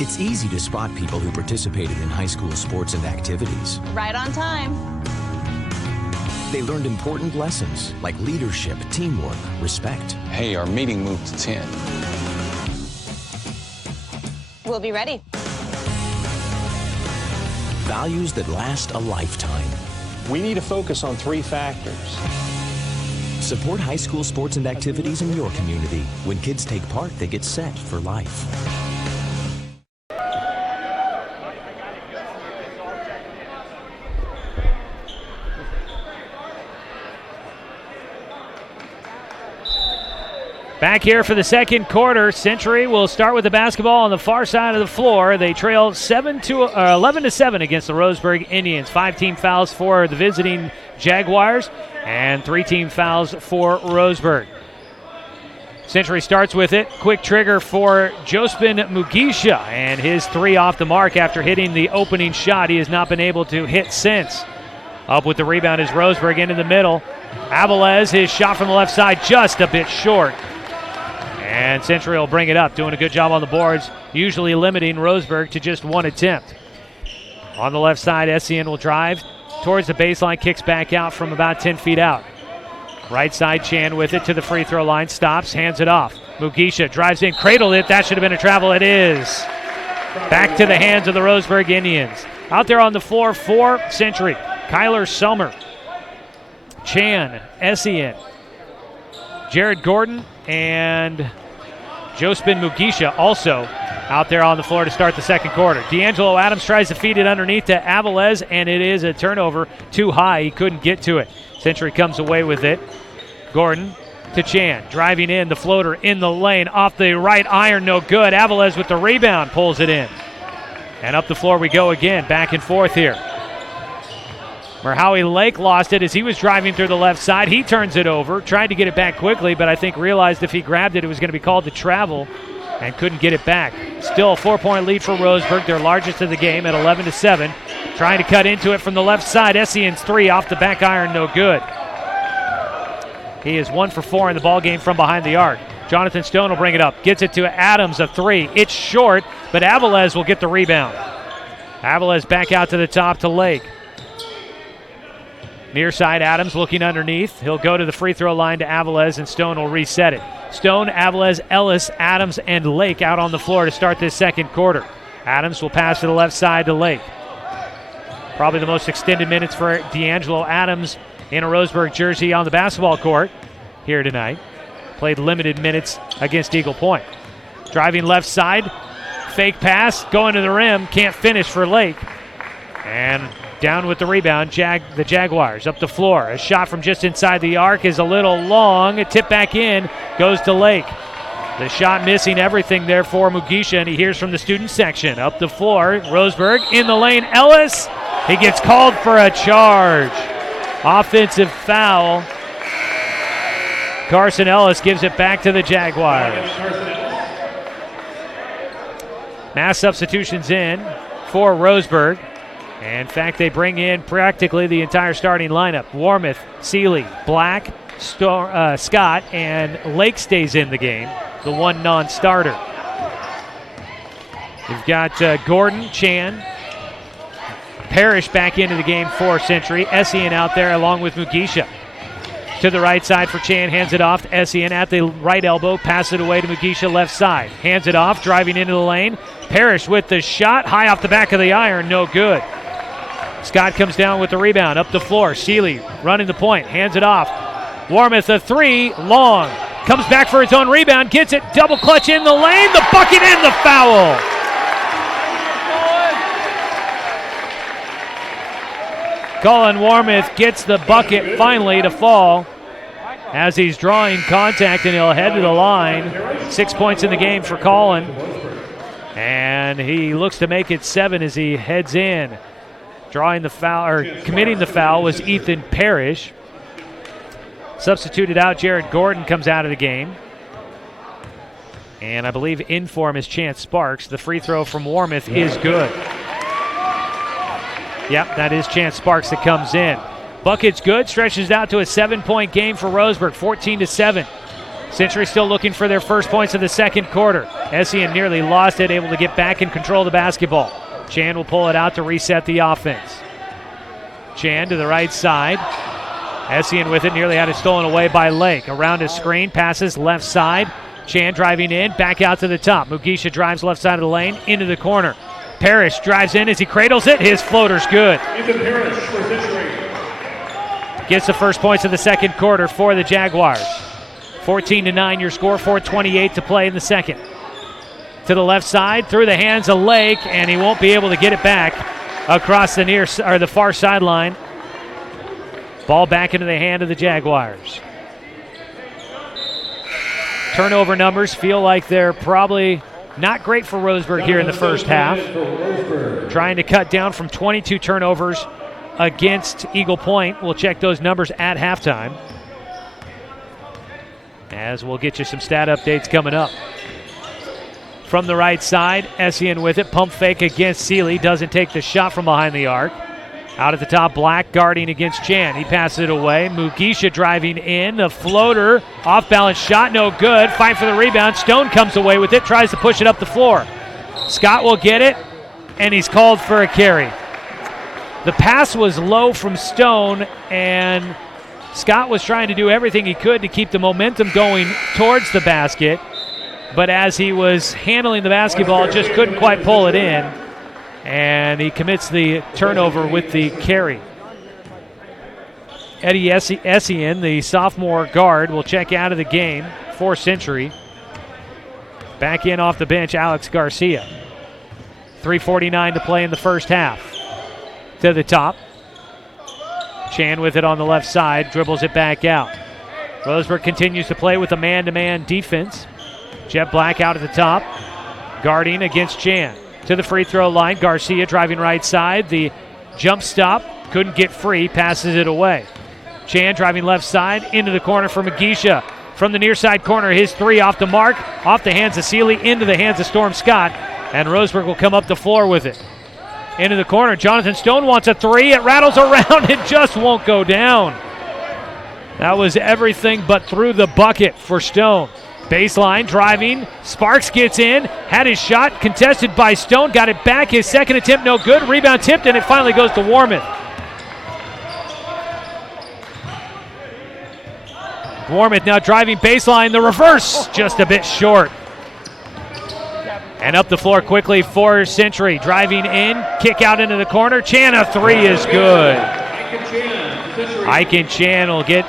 It's easy to spot people who participated in high school sports and activities. Right on time. They learned important lessons like leadership, teamwork, respect. Hey, our meeting moved to 10. We'll be ready. Values that last a lifetime. We need to focus on 3 factors. Support high school sports and activities in your community. When kids take part, they get set for life. Back here for the second quarter, Century will start with the basketball on the far side of the floor. They trail 11-7 against the Roseburg Indians. 5 team fouls for the visiting Jaguars and 3 team fouls for Roseburg. Century starts with it. Quick trigger for Jospin Mugisha, and his 3 off the mark after hitting the opening shot. He has not been able to hit since. Up with the rebound is Roseburg into the middle. Avilés, his shot from the left side, just a bit short. And Century will bring it up, doing a good job on the boards, usually limiting Roseburg to just 1 attempt. On the left side, Essien will drive towards the baseline, kicks back out from about 10 feet out. Right side, Chan with it to the free throw line, stops, hands it off. Mugisha drives in, cradled it. That should have been a travel. It is. Back to the hands of the Roseburg Indians. Out there on the floor for Century, Kyler Summer, Chan, Essien, Jared Gordon, and Jospin Mugisha also out there on the floor to start the second quarter. D'Angelo Adams tries to feed it underneath to Avilés, and it is a turnover too high. He couldn't get to it. Century comes away with it. Gordon to Chan, driving in, the floater in the lane, off the right iron, no good. Avilés with the rebound, pulls it in. And up the floor we go again, back and forth here. Merhowie Lake lost it as he was driving through the left side. He turns it over, tried to get it back quickly, but I think realized if he grabbed it, it was going to be called to travel and couldn't get it back. Still a 4-point lead for Roseburg, their largest of the game at 11-7. Trying to cut into it from the left side. Essien's three off the back iron, no good. He is 1 for 4 in the ball game from behind the arc. Jonathan Stone will bring it up. Gets it to Adams, a three. It's short, but Avilés will get the rebound. Avilés back out to the top to Lake. Near side, Adams looking underneath. He'll go to the free throw line to Avilés, and Stone will reset it. Stone, Avilés, Ellis, Adams, and Lake out on the floor to start this second quarter. Adams will pass to the left side to Lake. Probably the most extended minutes for D'Angelo Adams in a Roseburg jersey on the basketball court here tonight. Played limited minutes against Eagle Point. Driving left side, fake pass, going to the rim, can't finish for Lake. And down with the rebound, the Jaguars up the floor. A shot from just inside the arc is a little long. A tip back in, goes to Lake. The shot missing everything there for Mugisha, and he hears from the student section. Up the floor, Roseburg in the lane. Ellis, he gets called for a charge. Offensive foul. Carson Ellis gives it back to the Jaguars. Mass substitutions in for Roseburg. And in fact, they bring in practically the entire starting lineup. Warmoth, Seeley, Black, Scott, and Lake stays in the game, the one non-starter. We've got Gordon, Chan, Parrish back into the game for Century. Essien out there along with Mugisha. To the right side for Chan, hands it off to Essien at the right elbow, pass it away to Mugisha left side. Hands it off, driving into the lane. Parrish with the shot, high off the back of the iron, no good. Scott comes down with the rebound, up the floor. Seeley running the point, hands it off. Warmoth a three, long. Comes back for his own rebound, gets it, double clutch in the lane, the bucket and the foul. Colin Warmoth gets the bucket finally to fall as he's drawing contact, and he'll head to the line. 6 points in the game for Colin. And he looks to make it 7 as he heads in. Drawing the foul, or committing the foul, was Ethan Parrish. Substituted out, Jared Gordon comes out of the game. And I believe in form is Chance Sparks. The free throw from Warmoth is good. Yep, that is Chance Sparks that comes in. Bucket's good, stretches out to a 7-point game for Roseburg, 14-7. Century still looking for their first points of the second quarter. Essien nearly lost it, able to get back and control the basketball. Chan will pull it out to reset the offense. Chan to the right side. Essien with it, nearly had it stolen away by Lake. Around his screen, passes left side. Chan driving in, back out to the top. Mugisha drives left side of the lane, into the corner. Parrish drives in as he cradles it. His floater's good. Ethan Parrish for Century. Gets the first points of the second quarter for the Jaguars. 14-9 your score, 4:28 to play in the second. To the left side, through the hands of Lake, and he won't be able to get it back across the far sideline. Ball back into the hand of the Jaguars. Turnover numbers feel like they're probably not great for Roseburg here in the first half. Trying to cut down from 22 turnovers against Eagle Point. We'll check those numbers at halftime, as we'll get you some stat updates coming up. From the right side, Essien with it. Pump fake against Seeley. Doesn't take the shot from behind the arc. Out at the top, Black guarding against Chan. He passes it away. Mugisha driving in. The floater. Off-balance shot. No good. Fight for the rebound. Stone comes away with it. Tries to push it up the floor. Scott will get it, and he's called for a carry. The pass was low from Stone, and Scott was trying to do everything he could to keep the momentum going towards the basket. But as he was handling the basketball, just couldn't quite pull it in. And he commits the turnover with the carry. Eddie Essien, the sophomore guard, will check out of the game for Century. Back in off the bench, Alex Garcia. 3:49 to play in the first half. To the top. Chan with it on the left side, dribbles it back out. Roseburg continues to play with a man-to-man defense. Jet Black out at the top, guarding against Chan. To the free throw line, Garcia driving right side. The jump stop, couldn't get free, passes it away. Chan driving left side, into the corner for Mugisha. From the near side corner, his three off the mark, off the hands of Seeley, into the hands of Storm Scott, and Roseburg will come up the floor with it. Into the corner, Jonathan Stone wants a three. It rattles around, it just won't go down. That was everything but through the bucket for Stone. Baseline, driving, Sparks gets in, had his shot contested by Stone, got it back, his second attempt no good, rebound tipped, and it finally goes to Warmoth. Warmoth now driving baseline, the reverse, just a bit short. And up the floor quickly for Century, driving in, kick out into the corner, Chan, a three is good. Ike and Chan will get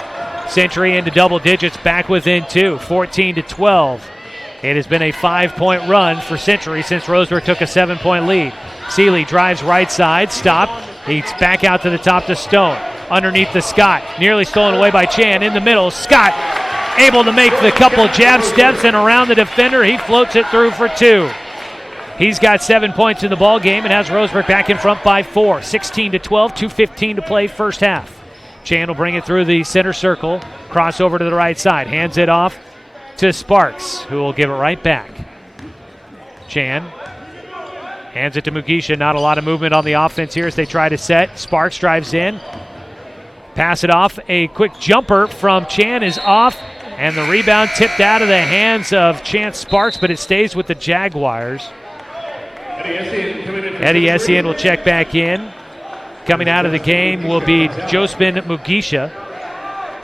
Century into double digits, back within two, 14-12. It has been a 5-point run for Century since Roseburg took a 7-point lead. Seeley drives right side, stop. He's back out to the top to Stone. Underneath the Scott, nearly stolen away by Chan. In the middle, Scott able to make the couple jab steps and around the defender. He floats it through for two. He's got 7 points in the ball game and has Roseburg back in front by 4. 16-12, 2:15 to play first half. Chan will bring it through the center circle, cross over to the right side, hands it off to Sparks, who will give it right back. Chan hands it to Mugisha. Not a lot of movement on the offense here as they try to set. Sparks drives in, pass it off. A quick jumper from Chan is off, and the rebound tipped out of the hands of Chance Sparks, but it stays with the Jaguars. Eddie Essien will check back in. Coming out of the game will be Jospin Mugisha.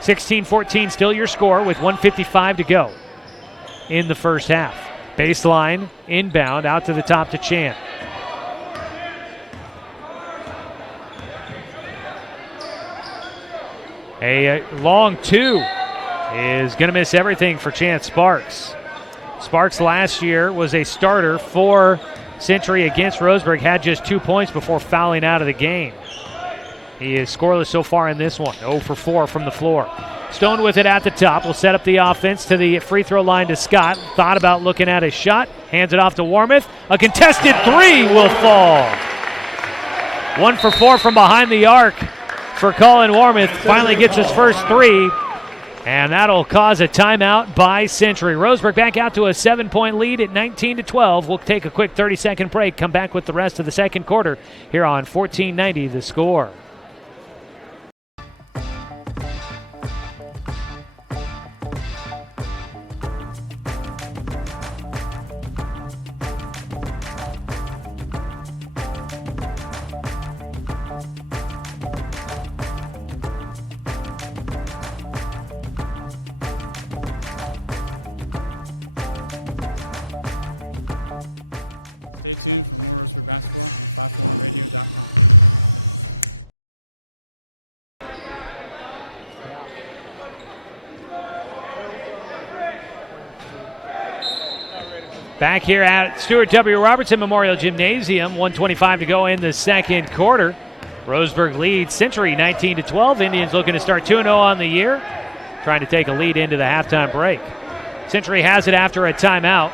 16-14 still your score with 1:55 to go in the first half. Baseline, inbound, out to the top to Chan. A long two is going to miss everything for Chance Sparks. Sparks last year was a starter for Century against Roseburg, had just 2 points before fouling out of the game. He is scoreless so far in this one, 0 for 4 from the floor. Stone with it at the top, will set up the offense to the free throw line to Scott. Thought about looking at his shot, hands it off to Warmoth. A contested three will fall. 1 for 4 from behind the arc for Colin Warmoth. Finally gets his first three, and that'll cause a timeout by Century. Roseburg back out to a 7-point lead at 19-12. We'll take a quick 30-second break, come back with the rest of the second quarter here on 1490 The Score. Stay tuned for more Roseburg basketball on 541radio.com. Back here at Stuart W. Robertson Memorial Gymnasium, 1:25 to go in the second quarter. Roseburg leads Century 19-12. Indians looking to start 2-0 on the year, trying to take a lead into the halftime break. Century has it after a timeout.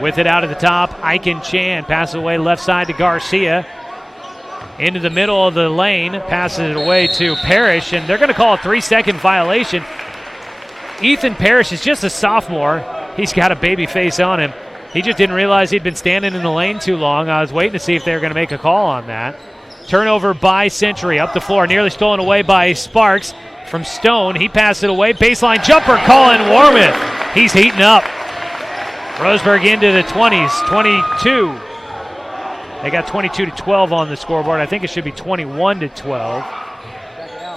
With it out at the top, Aiken Chan passes away left side to Garcia. Into the middle of the lane, passes it away to Parrish, and they're going to call a 3-second violation. Ethan Parrish is just a sophomore. He's got a baby face on him. He just didn't realize he'd been standing in the lane too long. I was waiting to see if they were going to make a call on that. Turnover by Century. Up the floor, nearly stolen away by Sparks from Stone. He passed it away. Baseline jumper, Colin Warmoth. He's heating up. Roseburg into the 20s, 22. They got 22-12 on the scoreboard. I think it should be 21-12.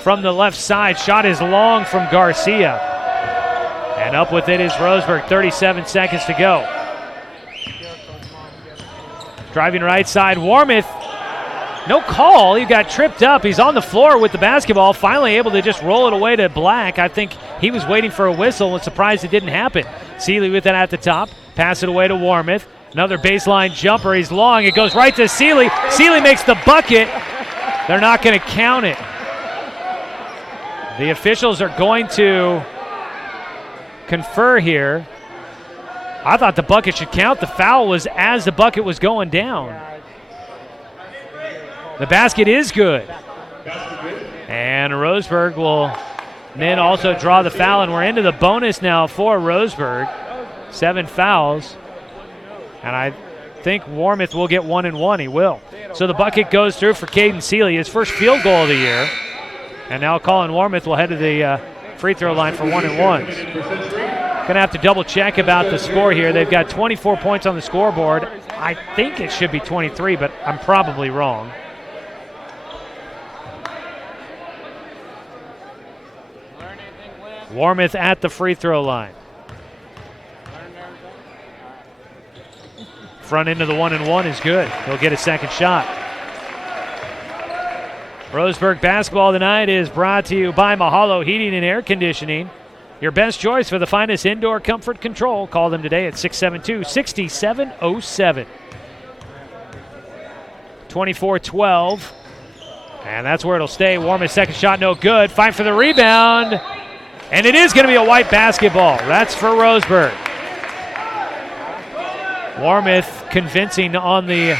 From the left side, shot is long from Garcia. And up with it is Roseburg, 37 seconds to go. Driving right side, Warmoth No call. He got tripped up. He's on the floor with the basketball, finally able to just roll it away to Black. I think he was waiting for a whistle and surprised it didn't happen. Seeley with it at the top. Pass it away to Warmouth. Another baseline jumper. He's long. It goes right to Seeley. Seeley makes the bucket. They're not going to count it. The officials are going to confer here. I thought the bucket should count. The foul was as the bucket was going down. The basket is good. And Roseburg will then also draw the foul, and we're into the bonus now for Roseburg. 7 fouls. And I think Warmouth will get 1 and 1. He will. So the bucket goes through for Caden Seeley, his first field goal of the year. And now Colin Warmouth will head to the free throw line for 1 and 1. Going to have to double check about the score here. They've got 24 points on the scoreboard. I think it should be 23, but I'm probably wrong. Warmouth at the free throw line. Front end of the 1 and 1 is good. He'll get a second shot. Roseburg basketball tonight is brought to you by Mahalo Heating and Air Conditioning. Your best choice for the finest indoor comfort control. Call them today at 672-6707. 24-12. And that's where it'll stay. Warmouth's second shot no good. Fight for the rebound. And it is going to be a white basketball. That's for Roseburg. Warmouth convincing on the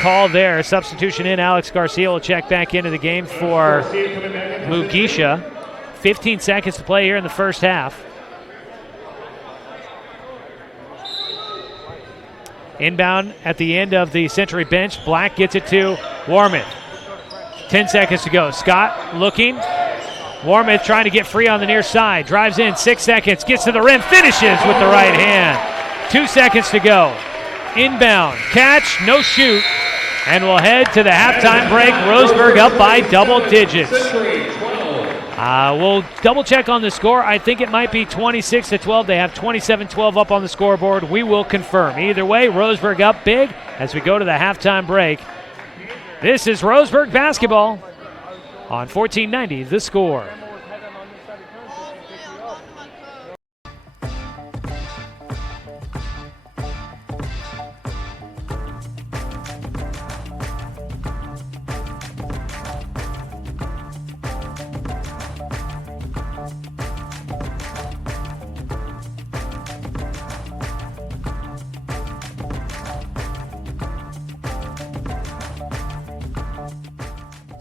call there. Substitution in. Alex Garcia will check back into the game for Mugisha. 15 seconds to play here in the first half. Inbound at the end of the Century bench. Black gets it to Warmouth. 10 seconds to go. Scott looking. Warmouth trying to get free on the near side. Drives in, 6 seconds. Gets to the rim. Finishes with the right hand. 2 seconds to go. Inbound. Catch. No shoot. And we'll head to the halftime break. Roseburg up by double digits. We'll double check on the score. I think it might be 26-12. They have 27-12 up on the scoreboard. We will confirm. Either way, Roseburg up big as we go to the halftime break. This is Roseburg basketball on 1490 The Score.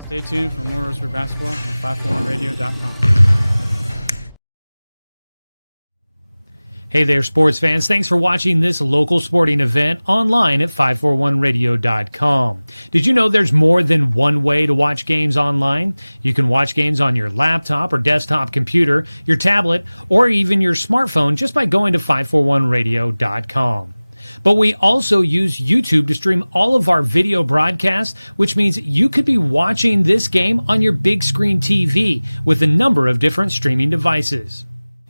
Stay tuned for more Roseburg basketball on 541radio.com. Hey there, sports fans. Thanks for watching this local sporting event online at 541radio.com. Did you know there's more than one way to watch games online? You can watch games on your laptop or desktop computer, your tablet, or even your smartphone just by going to 541radio.com. But we also use YouTube to stream all of our video broadcasts, which means you could be watching this game on your big screen TV with a number of different streaming devices.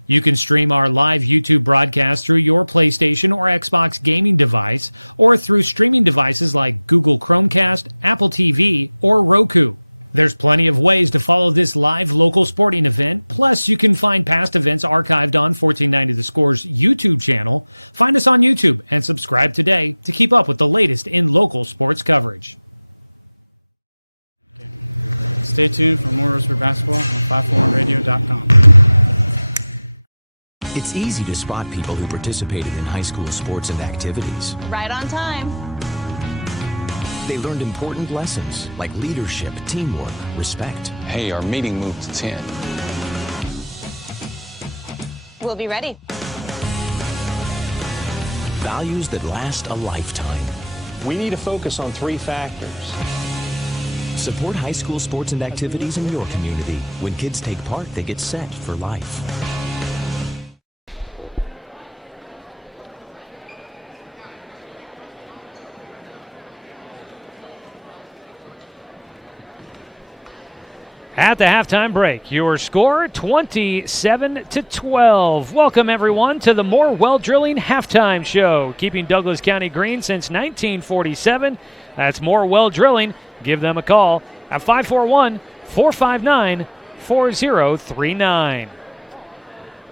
You can stream our live YouTube broadcast through your PlayStation or Xbox gaming device, or through streaming devices like Google Chromecast, Apple TV, or Roku. There's plenty of ways to follow this live local sporting event. Plus, you can find past events archived on 1490 The Score's YouTube channel. Find us on YouTube and subscribe today to keep up with the latest in local sports coverage. Stay tuned for more Roseburg basketball on 541radio.com. It's easy to spot people who participated in high school sports and activities. Right on time. They learned important lessons like leadership, teamwork, respect. Hey, our meeting moved to 10. We'll be ready. Values that last a lifetime. We need to focus on 3 factors. Support high school sports and activities in your community. When kids take part, they get set for life. At the halftime break, your score 27-12. Welcome everyone to the More Well Drilling Halftime Show, keeping Douglas County green since 1947. That's More Well Drilling. Give them a call at 541-459-4039.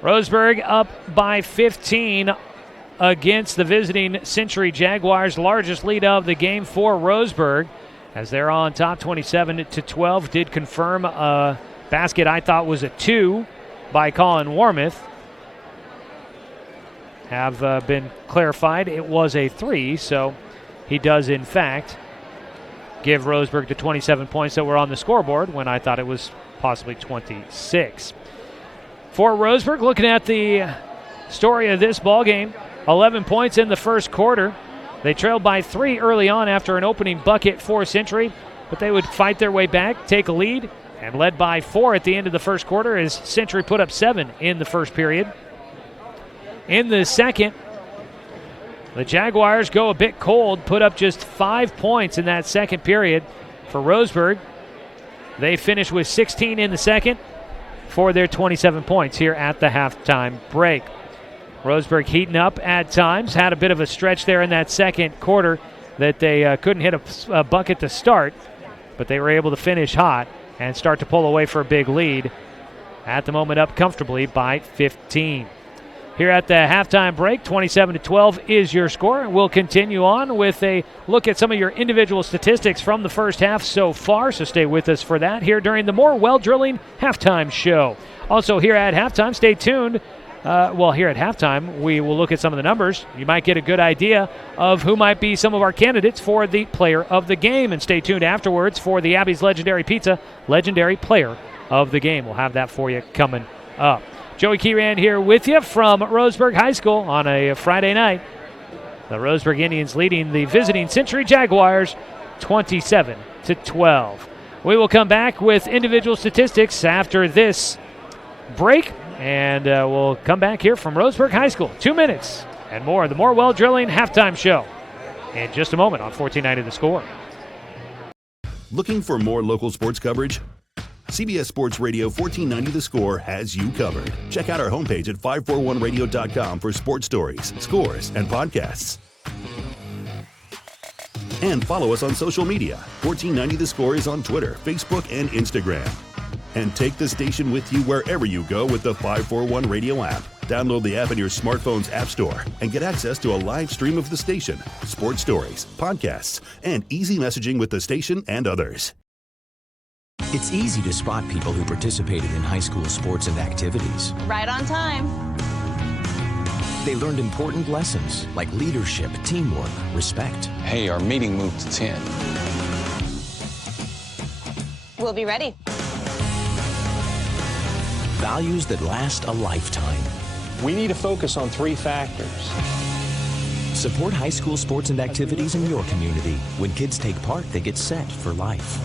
Roseburg up by 15 against the visiting Century Jaguars, largest lead of the game for Roseburg, as they're on top 27-12. Did confirm a basket I thought was a 2 by Colin Warmouth. Have been clarified it was a 3, so he does in fact give Roseburg the 27 points that were on the scoreboard when I thought it was possibly 26. For Roseburg, looking at the story of this ball game, 11 points in the first quarter. They trailed by 3 early on after an opening bucket for Century, but they would fight their way back, take a lead, and led by 4 at the end of the first quarter as Century put up 7 in the first period. In the second, the Jaguars go a bit cold, put up just 5 points in that second period. For Roseburg, they finish with 16 in the second for their 27 points here at the halftime break. Roseburg heating up at times, had a bit of a stretch there in that second quarter that they couldn't hit a bucket to start, but they were able to finish hot and start to pull away for a big lead. At the moment up comfortably by 15. Here at the halftime break, 27-12 is your score, and we'll continue on with a look at some of your individual statistics from the first half so far, so stay with us for that here during the More Well Drilling Halftime Show. Also here at halftime, stay tuned. Here at halftime, we will look at some of the numbers. You might get a good idea of who might be some of our candidates for the player of the game. And stay tuned afterwards for the Abby's Legendary Pizza Legendary Player of the Game. We'll have that for you coming up. Joey Kieran here with you from Roseburg High School on a Friday night. The Roseburg Indians leading the visiting Century Jaguars 27-12. We will come back with individual statistics after this break. And we'll come back here from Roseburg High School. 2 minutes and more. The More Well Drilling Halftime Show in just a moment on 1490 The Score. Looking for more local sports coverage? CBS Sports Radio 1490 The Score has you covered. Check out our homepage at 541radio.com for sports stories, scores, and podcasts. And follow us on social media. 1490 The Score is on Twitter, Facebook, and Instagram. And take the station with you wherever you go with the 541 Radio app. Download the app in your smartphone's app store and get access to a live stream of the station, sports stories, podcasts, and easy messaging with the station and others. It's easy to spot people who participated in high school sports and activities. Right on time. They learned important lessons like leadership, teamwork, respect. Hey, our meeting moved to 10. We'll be ready. Values that last a lifetime. We need to focus on 3 factors. Support high school sports and activities in your community. When kids take part, they get set for life.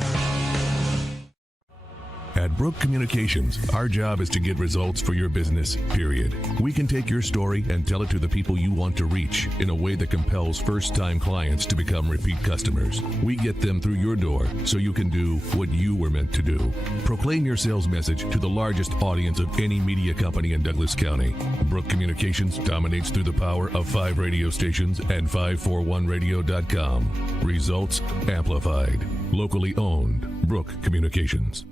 At Brook Communications, our job is to get results for your business, period. We can take your story and tell it to the people you want to reach in a way that compels first-time clients to become repeat customers. We get them through your door so you can do what you were meant to do. Proclaim your sales message to the largest audience of any media company in Douglas County. Brook Communications dominates through the power of 5 radio stations and 541radio.com. Results amplified. Locally owned. Brook Communications.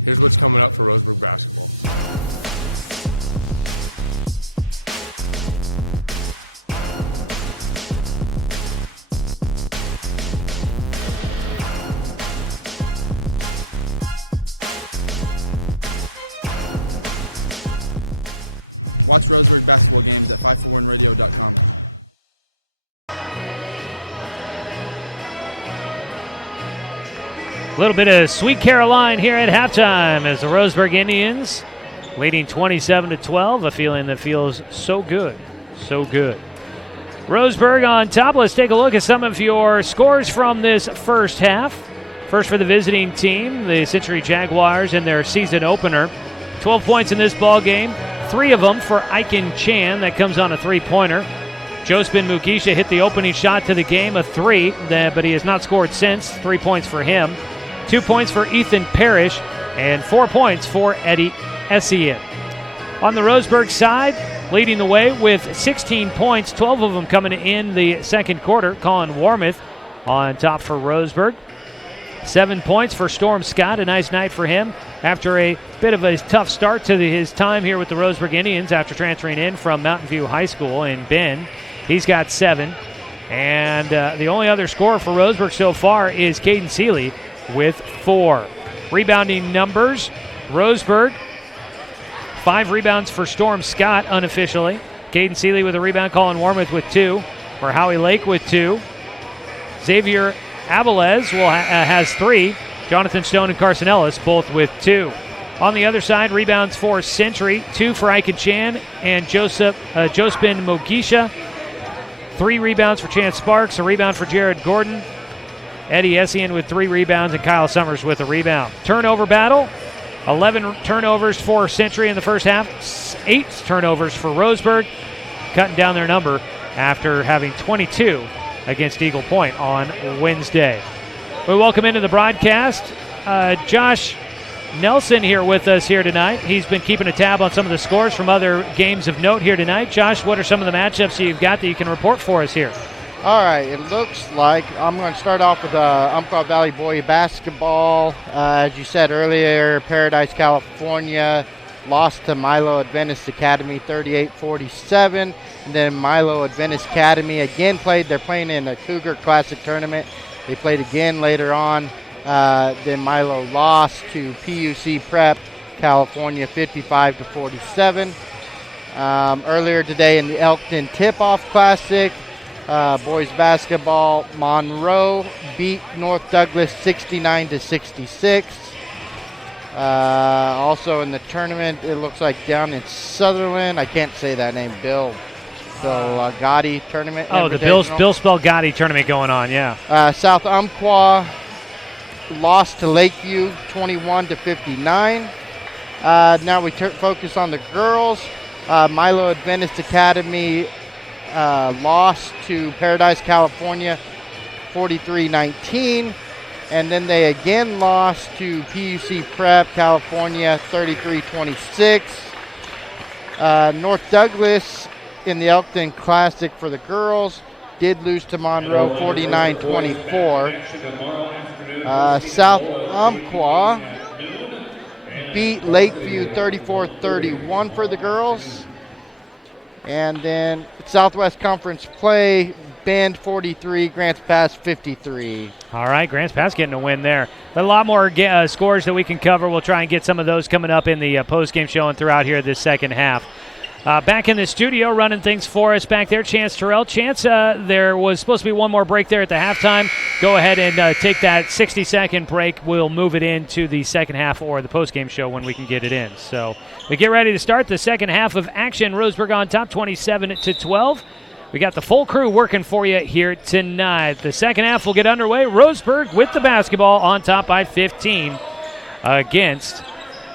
Here's what's coming up for Roseburg basketball. Watch Roseburg basketball games at 541radio.com. A little bit of Sweet Caroline here at halftime as the Roseburg Indians leading 27-12, a feeling that feels so good, so good. Roseburg on top. Let's take a look at some of your scores from this first half. First for the visiting team, the Century Jaguars in their season opener. 12 points in this ball game 3 of them for Aiken Chan. That comes on a three-pointer. Jospin Mugisha hit the opening shot to the game, a 3, but he has not scored since. 3 points for him. 2 points for Ethan Parrish, and 4 points for Eddie Essien. On the Roseburg side, leading the way with 16 points, 12 of them coming in the second quarter. Colin Warmouth on top for Roseburg. 7 points for Storm Scott, a nice night for him after a bit of a tough start to his time here with the Roseburg Indians after transferring in from Mountain View High School in Bend. He's got 7. And the only other scorer for Roseburg so far is Caden Seeley with 4. Rebounding numbers, Roseburg, 5 rebounds for Storm Scott unofficially. Caden Seeley with a rebound, Colin Warmouth with 2, or Howie Lake with 2. Xavier Abalez has 3. Jonathan Stone and Carson Ellis both with 2. On the other side, rebounds for Century, 2 for Aiken Chan and Jospin Mugisha. 3 rebounds for Chance Sparks, a rebound for Jared Gordon. Eddie Essien with 3 rebounds and Kyle Summers with a rebound. Turnover battle, 11 turnovers for Century in the first half, 8 turnovers for Roseburg, cutting down their number after having 22 against Eagle Point on Wednesday. We welcome into the broadcast Josh Nelson here with us here tonight. He's been keeping a tab on some of the scores from other games of note here tonight. Josh, what are some of the matchups you've got that you can report for us here? All right, it looks like I'm going to start off with Umpqua Valley Boy basketball. As you said earlier, Paradise, California lost to Milo Adventist Academy 38-47. And then Milo Adventist Academy again they're playing in the Cougar Classic Tournament. They played again later on. Then Milo lost to PUC Prep California 55-47. Earlier today in the Elkton Tip-Off Classic, boys basketball, Monroe beat North Douglas 69-66. Also in the tournament, it looks like down in Sutherland, I can't say that name, Bill Gotti tournament. Oh, the Bill Spell Gotti tournament going on, yeah. South Umpqua lost to Lakeview 21-59. Now we focus on the girls. Milo Adventist Academy lost to Paradise, California 43-19. And then they again lost to PUC Prep California 33-26. North Douglas in the Elkton Classic for the girls did lose to Monroe 49-24. South Umpqua beat Lakeview 34-31 for the girls. And then Southwest Conference play, Bend 43, Grants Pass 53. All right, Grants Pass getting a win there. A lot more scores that we can cover. We'll try and get some of those coming up in the post-game show and throughout here this second half. Back in the studio running things for us back there, Chance Terrell. Chance, there was supposed to be one more break there at the halftime. Go ahead and take that 60-second break. We'll move it into the second half or the postgame show when we can get it in. So we get ready to start the second half of action. Roseburg on top, 27-12. We got the full crew working for you here tonight. The second half will get underway. Roseburg with the basketball on top by 15 against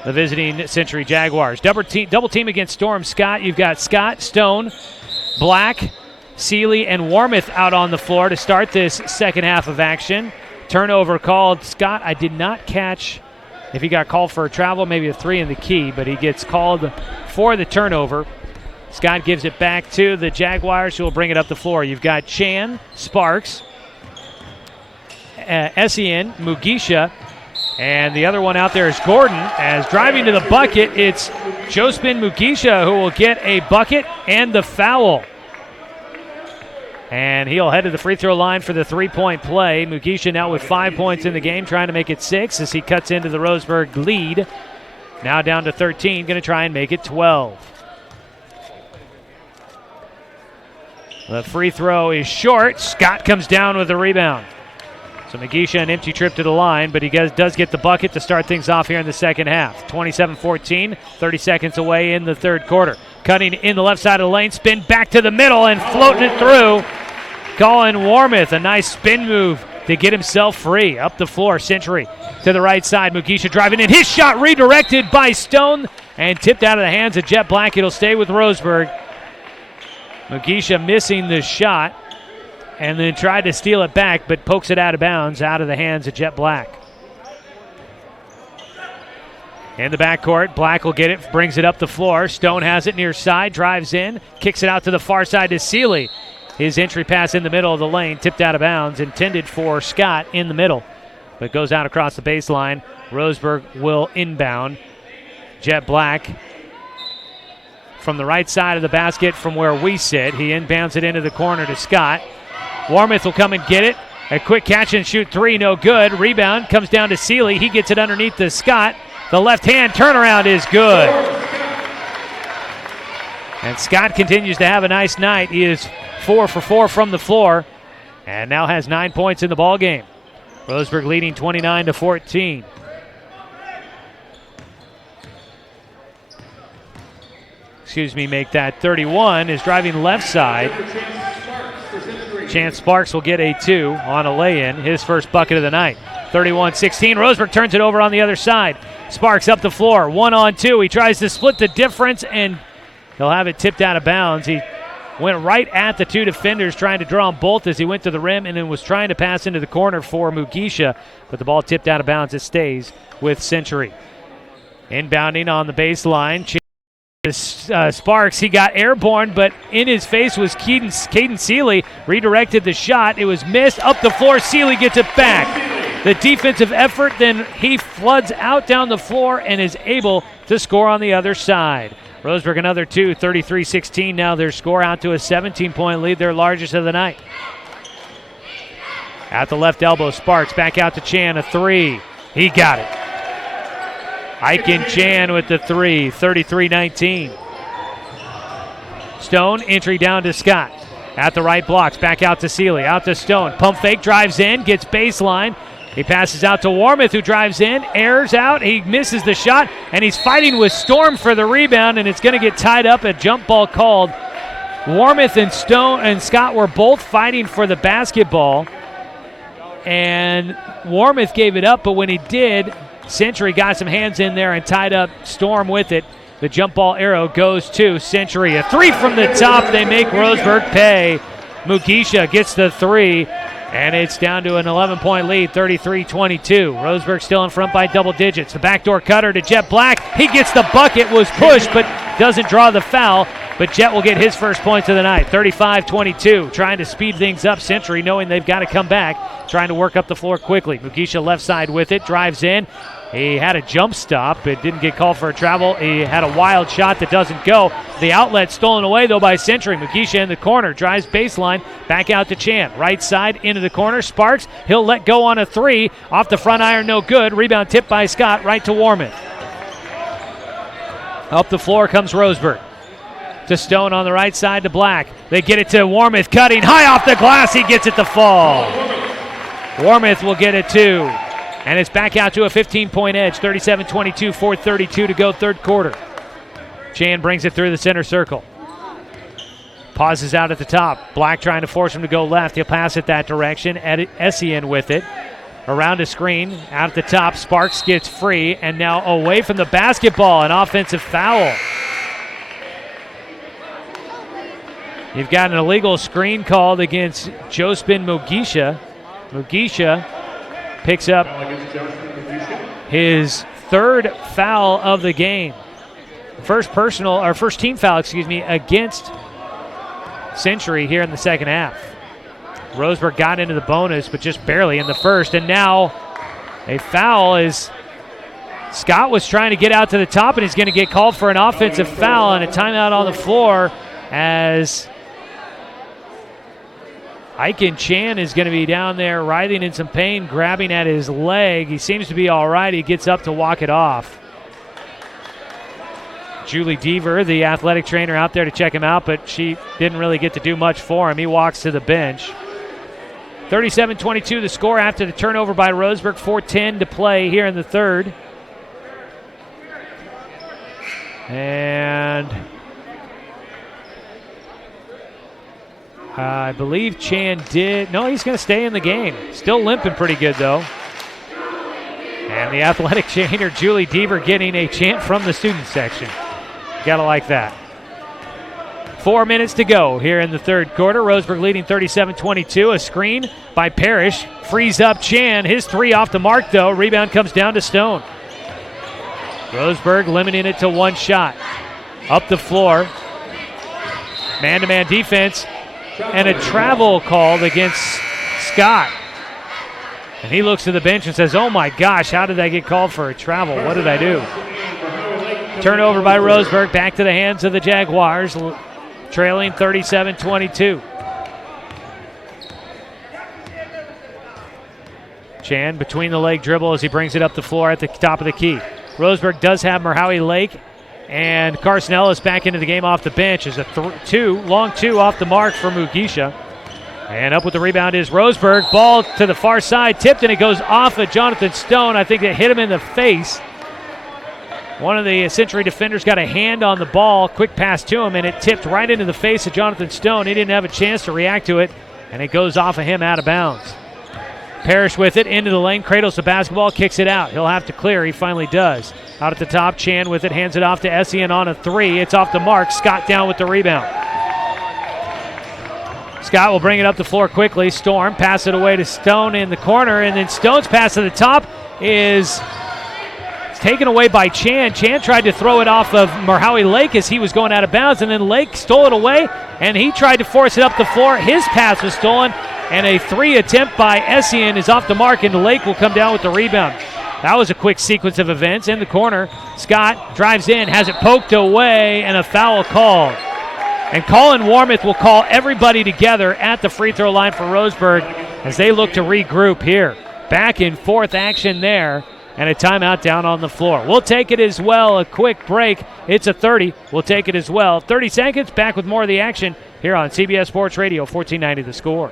the visiting Century Jaguars. Double team against Storm Scott. You've got Scott, Stone, Black, Seeley, and Warmouth out on the floor to start this second half of action. Turnover called. Scott, I did not catch if he got called for a travel, maybe a 3 in the key, but he gets called for the turnover. Scott gives it back to the Jaguars, who will bring it up the floor. You've got Chan, Sparks, Essien, Mugisha, and the other one out there is Gordon. As driving to the bucket, it's Jospin Mugisha who will get a bucket and the foul. And he'll head to the free throw line for the three-point play. Mugisha now with 5 points in the game, trying to make it 6 as he cuts into the Roseburg lead. Now down to 13, going to try and make it 12. The free throw is short. Scott comes down with the rebound. So Mugisha, an empty trip to the line, but he does get the bucket to start things off here in the second half. 27-14, 30 seconds away in the third quarter. Cutting in the left side of the lane, spin back to the middle and floating it through. Colin Warmouth, a nice spin move to get himself free. Up the floor, Century to the right side. Mugisha driving in. His shot redirected by Stone, and tipped out of the hands of Jet Black. It'll stay with Roseburg. Mugisha missing the shot and then tried to steal it back, but pokes it out of bounds, out of the hands of Jet Black. In the backcourt, Black will get it, brings it up the floor. Stone has it near side, drives in, kicks it out to the far side to Seeley. His entry pass in the middle of the lane, tipped out of bounds, intended for Scott in the middle, but goes out across the baseline. Roseburg will inbound. Jet Black from the right side of the basket from where we sit. He inbounds it into the corner to Scott. Warmouth will come and get it. A quick catch and shoot three, no good. Rebound comes down to Seeley. He gets it underneath to Scott. The left hand turnaround is good. And Scott continues to have a nice night. He is 4 for 4 from the floor and now has 9 points in the ball game. Roseburg leading 29-14. Make that 31 is driving left side. Chance Sparks will get a 2 on a lay-in, his first bucket of the night. 31-16, Roseburg turns it over on the other side. Sparks up the floor, 1-on-2. He tries to split the difference, and he'll have it tipped out of bounds. He went right at the two defenders, trying to draw them both as he went to the rim, and then was trying to pass into the corner for Mugisha, but the ball tipped out of bounds. It stays with Century. Inbounding on the baseline. Sparks, he got airborne, but in his face was Caden Seeley. Redirected the shot. It was missed. Up the floor, Seeley gets it back. The defensive effort, then he floods out down the floor and is able to score on the other side. Roseburg another 2, 33-16. Now their score out to a 17-point lead, their largest of the night. At the left elbow, Sparks back out to Chan, a 3. He got it. Aiken Chan with the 3, 33-19. Stone, entry down to Scott. At the right blocks, back out to Seeley, out to Stone. Pump fake, drives in, gets baseline. He passes out to Warmouth, who drives in, airs out. He misses the shot, and he's fighting with Storm for the rebound, and it's going to get tied up. A jump ball called. Warmouth and Stone and Scott were both fighting for the basketball, and Warmouth gave it up, but when he did, Century got some hands in there and tied up Storm with it. The jump ball arrow goes to Century. A 3 from the top. They make Roseburg pay. Mugisha gets the 3, and it's down to an 11-point lead, 33-22. Roseburg still in front by double digits. The backdoor cutter to Jet Black. He gets the bucket, was pushed, but doesn't draw the foul. But Jet will get his first points of the night, 35-22. Trying to speed things up, Century, knowing they've got to come back, trying to work up the floor quickly. Mugisha left side with it, drives in. He had a jump stop. It didn't get called for a travel. He had a wild shot that doesn't go. The outlet stolen away, though, by Century. Mugisha in the corner, drives baseline, back out to Chan. Right side into the corner. Sparks, he'll let go on a 3. Off the front iron, no good. Rebound tipped by Scott, right to Warmouth. Up the floor comes Roseburg. To Stone on the right side to Black. They get it to Warmouth, cutting high off the glass. He gets it to fall. Warmouth will get it 2. And it's back out to a 15-point edge, 37-22, 4:32 to go, third quarter. Chan brings it through the center circle. Pauses out at the top. Black trying to force him to go left. He'll pass it that direction. Essien with it. Around a screen, out at the top. Sparks gets free, and now away from the basketball, an offensive foul. You've got an illegal screen called against Jospin Mugisha. Mugisha picks up his third foul of the game. First team foul, against Century here in the second half. Roseburg got into the bonus, but just barely in the first. And now a foul is Scott was trying to get out to the top, and he's going to get called for an offensive foul and a timeout on the floor as Aiken Chan is going to be down there writhing in some pain, grabbing at his leg. He seems to be all right. He gets up to walk it off. Julie Deaver, the athletic trainer, out there to check him out, but she didn't really get to do much for him. He walks to the bench. 37-22 the score after the turnover by Roseburg. 4:10 to play here in the third. And I believe Chan did. No, he's going to stay in the game. Still limping pretty good, though. And the athletic trainer, Julie Deaver, getting a chant from the student section. Gotta like that. 4 minutes to go here in the third quarter. Roseburg leading 37-22. A screen by Parrish. Frees up Chan. His three off the mark, though. Rebound comes down to Stone. Roseburg limiting it to one shot. Up the floor. Man-to-man defense. And a travel called against Scott. And he looks to the bench and says, oh my gosh, how did I get called for a travel? What did I do? Turnover by Roseburg, back to the hands of the Jaguars, trailing 37-22. Chan between the leg dribble as he brings it up the floor at the top of the key. Roseburg does have Merhowie Lake, and Carson Ellis back into the game off the bench as a long two off the mark for Mugisha. And up with the rebound is Roseburg. Ball to the far side, tipped, and it goes off of Jonathan Stone. I think it hit him in the face. One of the Century defenders got a hand on the ball, quick pass to him, and it tipped right into the face of Jonathan Stone. He didn't have a chance to react to it, and it goes off of him out of bounds. Parrish with it, into the lane, cradles the basketball, kicks it out. He'll have to clear, he finally does. Out at the top, Chan with it, hands it off to Essien on a three. It's off the mark, Scott down with the rebound. Scott will bring it up the floor quickly. Storm, pass it away to Stone in the corner, and then Stone's pass to the top is taken away by Chan. Chan tried to throw it off of Merhowie Lake as he was going out of bounds, and then Lake stole it away, and he tried to force it up the floor. His pass was stolen, and a three attempt by Essien is off the mark, and Lake will come down with the rebound. That was a quick sequence of events. In the corner, Scott drives in, has it poked away, and a foul called. And Colin Warmoth will call everybody together at the free throw line for Roseburg as they look to regroup here. Back and forth action there, and a timeout down on the floor. We'll take it as well. A quick break. It's a 30. We'll take it as well. 30 seconds. Back with more of the action here on CBS Sports Radio, 1490 The Score.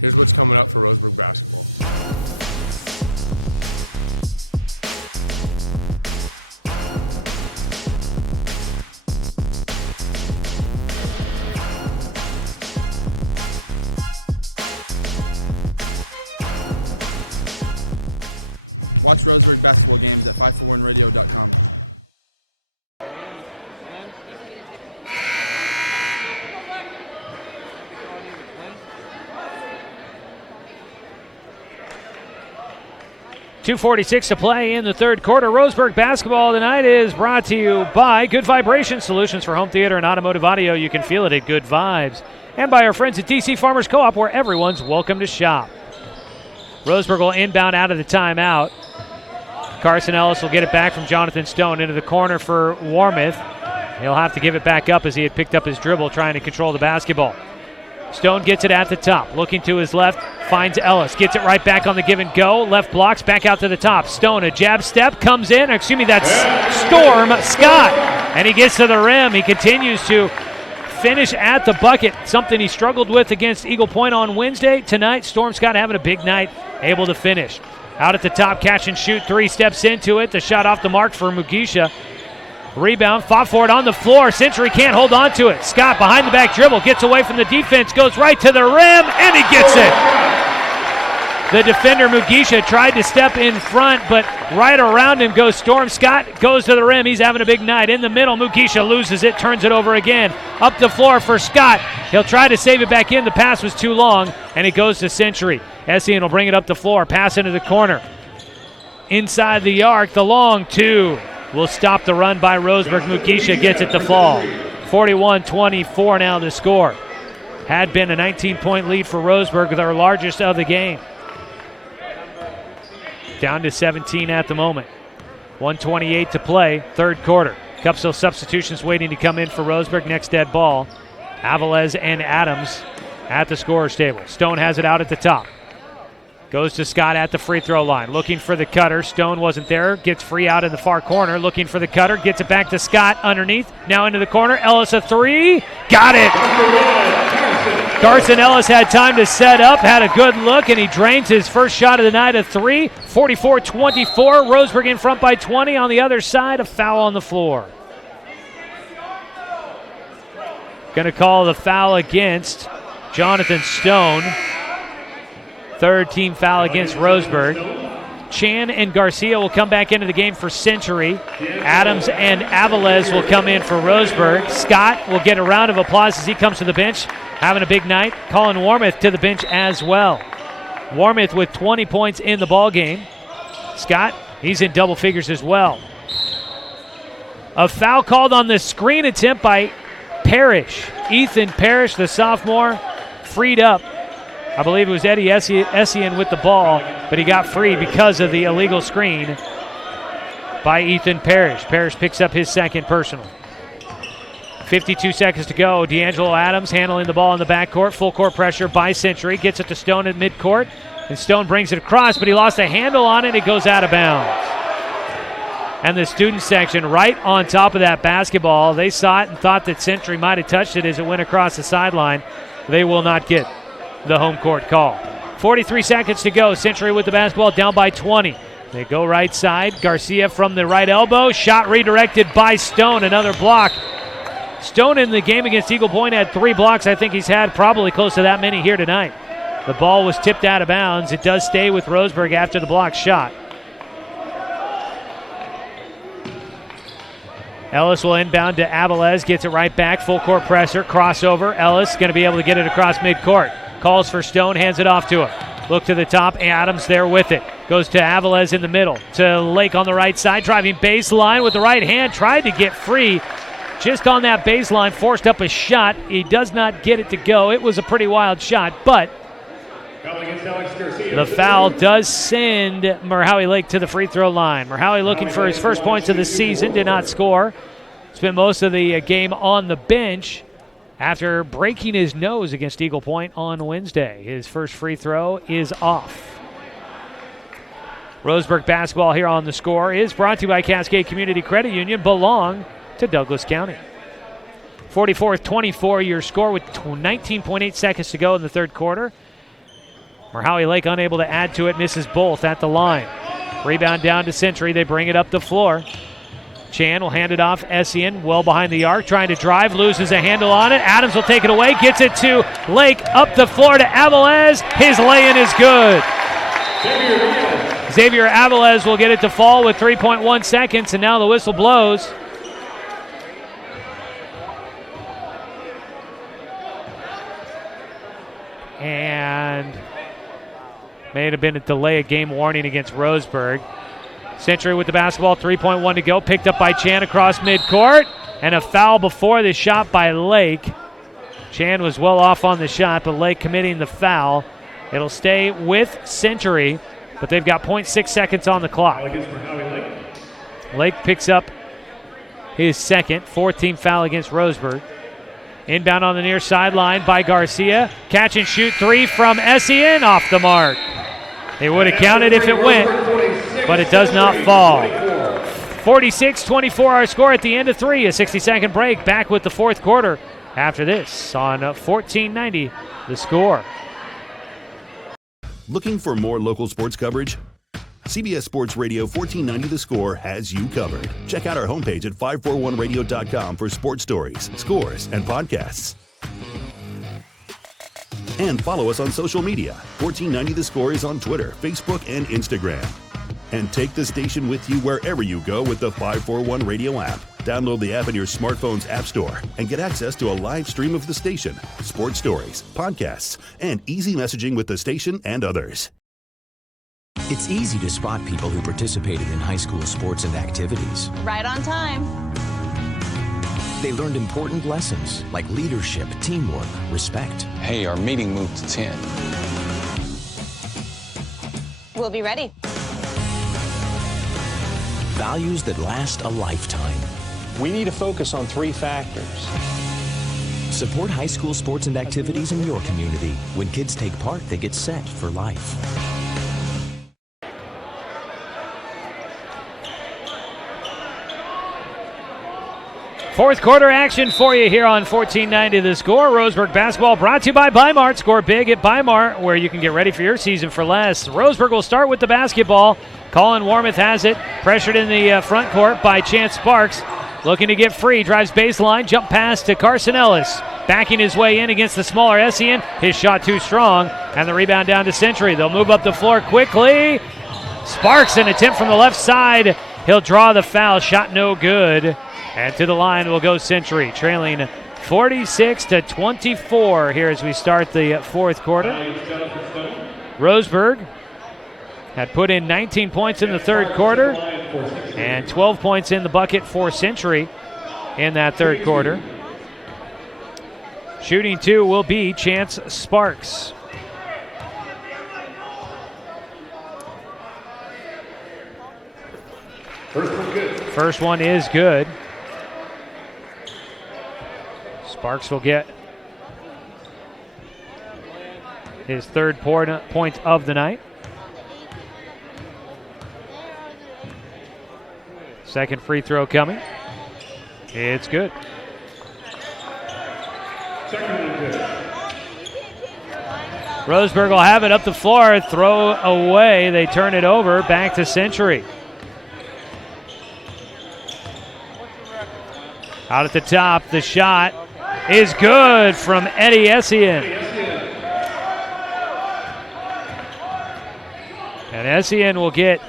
Here's what's coming up for Roseburg basketball. Watch Roseburg basketball games at 541radio.com. .246 to play in the third quarter. Roseburg basketball tonight is brought to you by Good Vibration Solutions for home theater and automotive audio. You can feel it at Good Vibes. And by our friends at DC Farmers Co-op, where everyone's welcome to shop. Roseburg will inbound out of the timeout. Carson Ellis will get it back from Jonathan Stone into the corner for Warmoth. He'll have to give it back up as he had picked up his dribble trying to control the basketball. Stone gets it at the top, looking to his left, finds Ellis, gets it right back on the give and go, left blocks, back out to the top. Stone, a jab step, comes in, that's Storm Scott, and he gets to the rim. He continues to finish at the bucket, something he struggled with against Eagle Point on Wednesday. Tonight, Storm Scott having a big night, able to finish. Out at the top, catch and shoot three, steps into it. The shot off the mark for Mugisha. Rebound, fought for it on the floor. Century can't hold on to it. Scott behind the back dribble, gets away from the defense, goes right to the rim, and he gets it. The defender, Mugisha, tried to step in front, but right around him goes Storm Scott, goes to the rim. He's having a big night. In the middle, Mugisha loses it, turns it over again. Up the floor for Scott. He'll try to save it back in. The pass was too long, and it goes to Century. Essien will bring it up the floor, pass into the corner. Inside the arc, the long two will stop the run by Roseburg. Mugisha gets it to fall. 41-24 now to score. Had been a 19-point lead for Roseburg, their largest of the game. Down to 17 at the moment. 1:28 to play, third quarter. Couple of substitutions waiting to come in for Roseburg. Next dead ball. Avalez and Adams at the scorer's table. Stone has it out at the top. Goes to Scott at the free throw line. Looking for the cutter. Stone wasn't there. Gets free out in the far corner. Looking for the cutter. Gets it back to Scott underneath. Now into the corner. Ellis a three. Got it. Carson Ellis had time to set up. Had a good look, and he drains his first shot of the night, a three. 44-24. Roseburg in front by 20. On the other side, a foul on the floor. going to call the foul against Jonathan Stone. Third team foul against Roseburg. Chan and Garcia will come back into the game for Century. Adams and Avilés will come in for Roseburg. Scott will get a round of applause as he comes to the bench, having a big night. Colin Warmoth to the bench as well. Warmoth with 20 points in the ball game. Scott, he's in double figures as well. A foul called on the screen attempt by Parrish. Ethan Parrish, the sophomore, freed up. I believe it was Eddie Essien with the ball, but he got free because of the illegal screen by Ethan Parrish. Parrish picks up his second personal. 52 seconds to go. D'Angelo Adams handling the ball in the backcourt. Full court pressure by Century. Gets it to Stone at midcourt, and Stone brings it across, but he lost a handle on it. It goes out of bounds. And the student section right on top of that basketball. They saw it and thought that Century might have touched it as it went across the sideline. They will not get the home court call. 43 seconds to go. Century with the basketball, down by 20. They go right side. Garcia from the right elbow. Shot redirected by Stone. Another block. Stone in the game against Eagle Point had 3 blocks. I think he's had probably close to that many here tonight. The ball was tipped out of bounds. It does stay with Roseburg after the block shot. Ellis will inbound to Avilés. Gets it right back. Full court pressure. Crossover. Ellis going to be able to get it across midcourt. Calls for Stone, hands it off to him. Look to the top, Adams there with it. Goes to Avilés in the middle. To Lake on the right side, driving baseline with the right hand. Tried to get free just on that baseline, forced up a shot. He does not get it to go. It was a pretty wild shot, but the foul does send Merhowie Lake to the free throw line. Merhowie looking for his first points of the season, did not score. Spent most of the game on the bench after breaking his nose against Eagle Point on Wednesday. His first free throw is off. Roseburg basketball here on The Score is brought to you by Cascade Community Credit Union, belong to Douglas County. 44-24 your score with 19.8 seconds to go in the third quarter. Merhowie Lake unable to add to it, misses both at the line. Rebound down to Century, they bring it up the floor. Chan will hand it off. Essien well behind the arc, trying to drive, loses a handle on it. Adams will take it away, gets it to Lake, up the floor to Avilés. His lay-in is good. Xavier Avilés will get it to fall with 3.1 seconds, and now the whistle blows. And may have been a delay of game warning against Roseburg. Century with the basketball, 3.1 to go. Picked up by Chan across midcourt. And a foul before the shot by Lake. Chan was well off on the shot, but Lake committing the foul. It'll stay with Century, but they've got 0.6 seconds on the clock. Lake picks up his second, 4th team foul against Roseburg. Inbound on the near sideline by Garcia. Catch and shoot 3 from Essien, off the mark. They would have counted if it went, but it does not fall. 46-24 our score at the end of 3. A 60-second break. Back with the fourth quarter after this on 1490 The Score. Looking for more local sports coverage? CBS Sports Radio 1490 The Score has you covered. Check out our homepage at 541radio.com for sports stories, scores, and podcasts. And follow us on social media. 1490 The Score is on Twitter, Facebook, and Instagram. And take the station with you wherever you go with the 541 Radio app. Download the app in your smartphone's app store and get access to a live stream of the station, sports stories, podcasts, and easy messaging with the station and others. It's easy to spot people who participated in high school sports and activities. Right on time. They learned important lessons like leadership, teamwork, respect. Hey, our meeting moved to 10. We'll be ready. Values that last a lifetime. We need to focus on 3 factors. Support high school sports and activities in your community. When kids take part, they get set for life. Fourth quarter action for you here on 1490 The Score. Roseburg basketball brought to you by Bimart. Score big at Bimart, where you can get ready for your season for less. Roseburg will start with the basketball. Colin Warmoth has it. Pressured in the front court by Chance Sparks. Looking to get free. Drives baseline. Jump pass to Carson Ellis. backing his way in against the smaller SEN. His shot too strong, and the rebound down to Century. They'll move up the floor quickly. Sparks, an attempt from the left side. He'll draw the foul. Shot no good. And to the line will go Century, trailing 46-24 here as we start the fourth quarter. Roseburg had put in 19 points in the third quarter and 12 points in the bucket for Century in that third quarter. Shooting two will be Chance Sparks. First one is good. Sparks will get his third point of the night. Second free throw coming. It's good. Roseburg will have it up the floor, throw away. They turn it over, back to Century. Out at the top, the shot is good from Eddie Essien. And Essien will get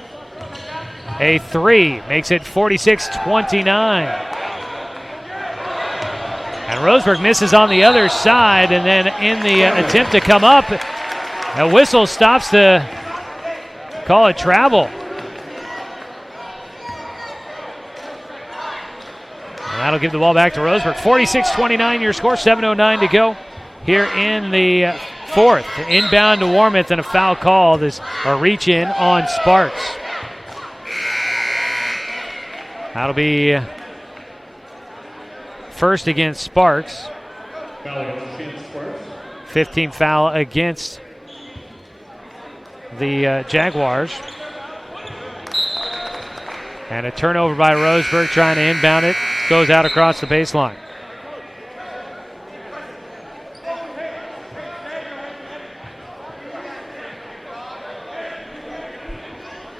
a three, makes it 46-29. And Roseburg misses on the other side, and then in the attempt to come up, a whistle stops to call it travel. And that'll give the ball back to Roseburg. 46-29 your score, 7:09 to go here in the fourth. Inbound to Warmouth and a foul call. This a reach in on Sparks. That'll be first against Sparks. 15th foul against the Jaguars. And a turnover by Roseburg trying to inbound it. Goes out across the baseline.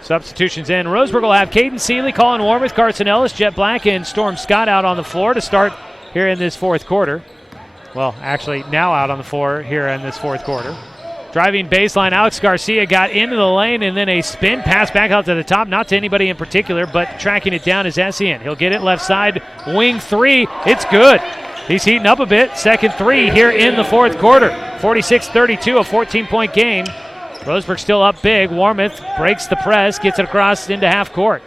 Substitutions in. Roseburg will have Caden Seeley, Colin Warmouth, Carson Ellis, Jet Black, and Storm Scott out on the floor to start here in this fourth quarter. Well, actually now out on the floor here in this fourth quarter. Driving baseline, Alex Garcia got into the lane and then a spin pass back out to the top. Not to anybody in particular, but tracking it down is Essien. He'll get it left side, wing three. It's good. He's heating up a bit. Second three here in the fourth quarter. 46-32, a 14-point game. Roseburg still up big. Warmouth breaks the press, gets it across into half court.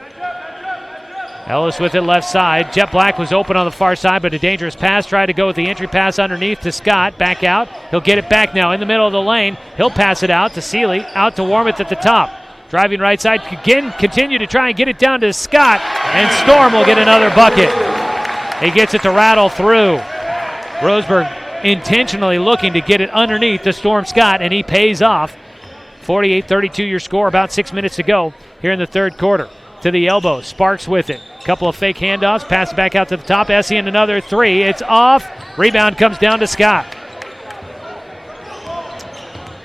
Ellis with it left side. Jet Black was open on the far side, but a dangerous pass. Tried to go with the entry pass underneath to Scott. Back out. He'll get it back now in the middle of the lane. He'll pass it out to Seeley. Out to Warmouth at the top. Driving right side. Again, continue to try and get it down to Scott. And Storm will get another bucket. He gets it to rattle through. Roseburg intentionally looking to get it underneath to Storm Scott, and he pays off. 48-32 your score, about 6 minutes to go here in the third quarter. To the elbow, Sparks with it. Couple of fake handoffs, pass it back out to the top. Essien another three, it's off. Rebound comes down to Scott.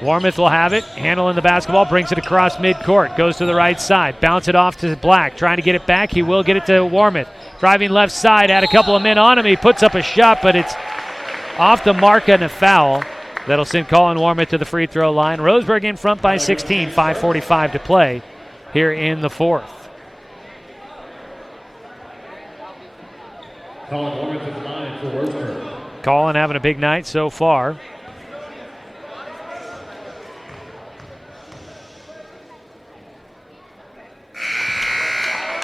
Warmouth will have it, handling the basketball, brings it across midcourt, goes to the right side, bounce it off to Black, trying to get it back. He will get it to Warmouth. Driving left side, had a couple of men on him. He puts up a shot, but it's off the mark and a foul. That'll send Colin Warmouth to the free throw line. Roseburg in front by 16, 5:45 to play here in the fourth. Colin Warmouth at the line for Roseburg. Colin having a big night so far.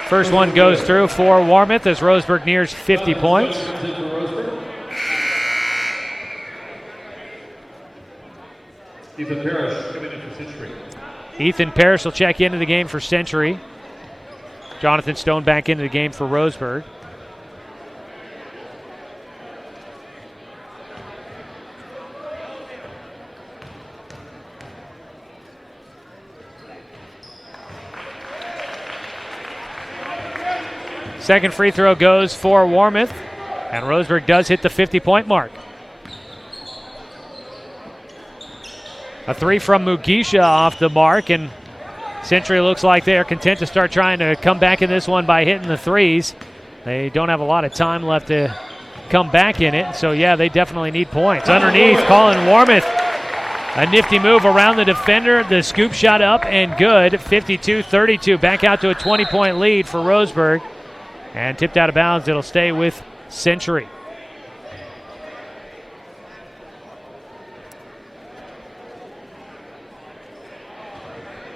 First one goes through for Warmouth as Roseburg nears 50 points. Ethan Parrish coming in for Century. Ethan Parrish will check into the game for Century. Jonathan Stone back into the game for Roseburg. Second free throw goes for Warmouth, and Roseburg does hit the 50-point mark. A three from Mugisha off the mark, and Century looks like they are content to start trying to come back in this one by hitting the threes. They don't have a lot of time left to come back in it. So, yeah, they definitely need points. Underneath, Colin Warmouth. A nifty move around the defender. The scoop shot up and good. 52-32. Back out to a 20-point lead for Roseburg. And tipped out of bounds. It'll stay with Century.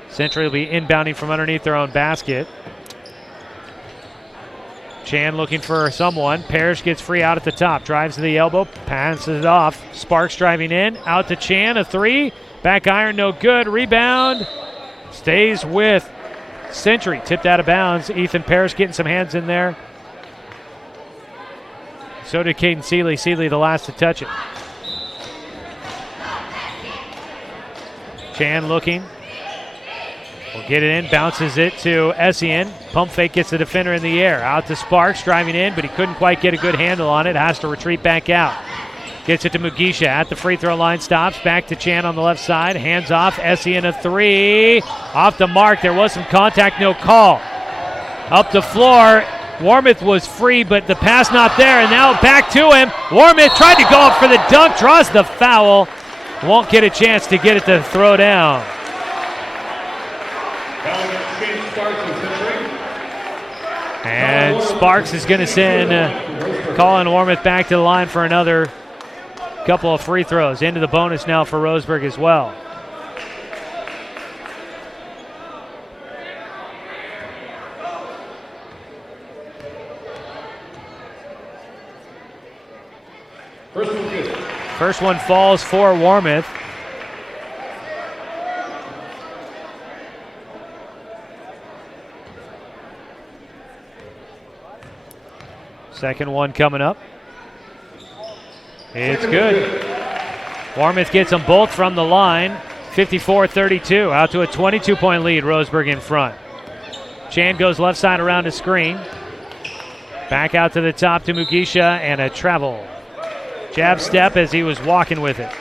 Century will be inbounding from underneath their own basket. Chan looking for someone. Parrish gets free out at the top. Drives to the elbow. Passes it off. Sparks driving in. Out to Chan. A three. Back iron. No good. Rebound. Stays with Century. Tipped out of bounds. Ethan Parrish getting some hands in there. So did Caden Seeley. Seeley the last to touch it. Chan looking. Will get it in, bounces it to Essien. Pump fake gets the defender in the air. Out to Sparks, driving in, but he couldn't quite get a good handle on it. Has to retreat back out. Gets it to Mugisha at the free throw line, stops. Back to Chan on the left side. Hands off, Essien a three. Off the mark, there was some contact, no call. Up the floor, Warmouth was free, but the pass not there, and now back to him. Warmouth tried to go up for the dunk, draws the foul. Won't get a chance to get it to throw down. And Sparks is going to send Colin Warmouth back to the line for another couple of free throws. Into the bonus now for Roseburg as well. First one falls for Warmouth. Second one coming up. It's good. Warmouth gets them both from the line. 54-32. Out to a 22-point lead. Roseburg in front. Chan goes left side around the screen. Back out to the top to Mugisha and a travel. Jab step as he was walking with it.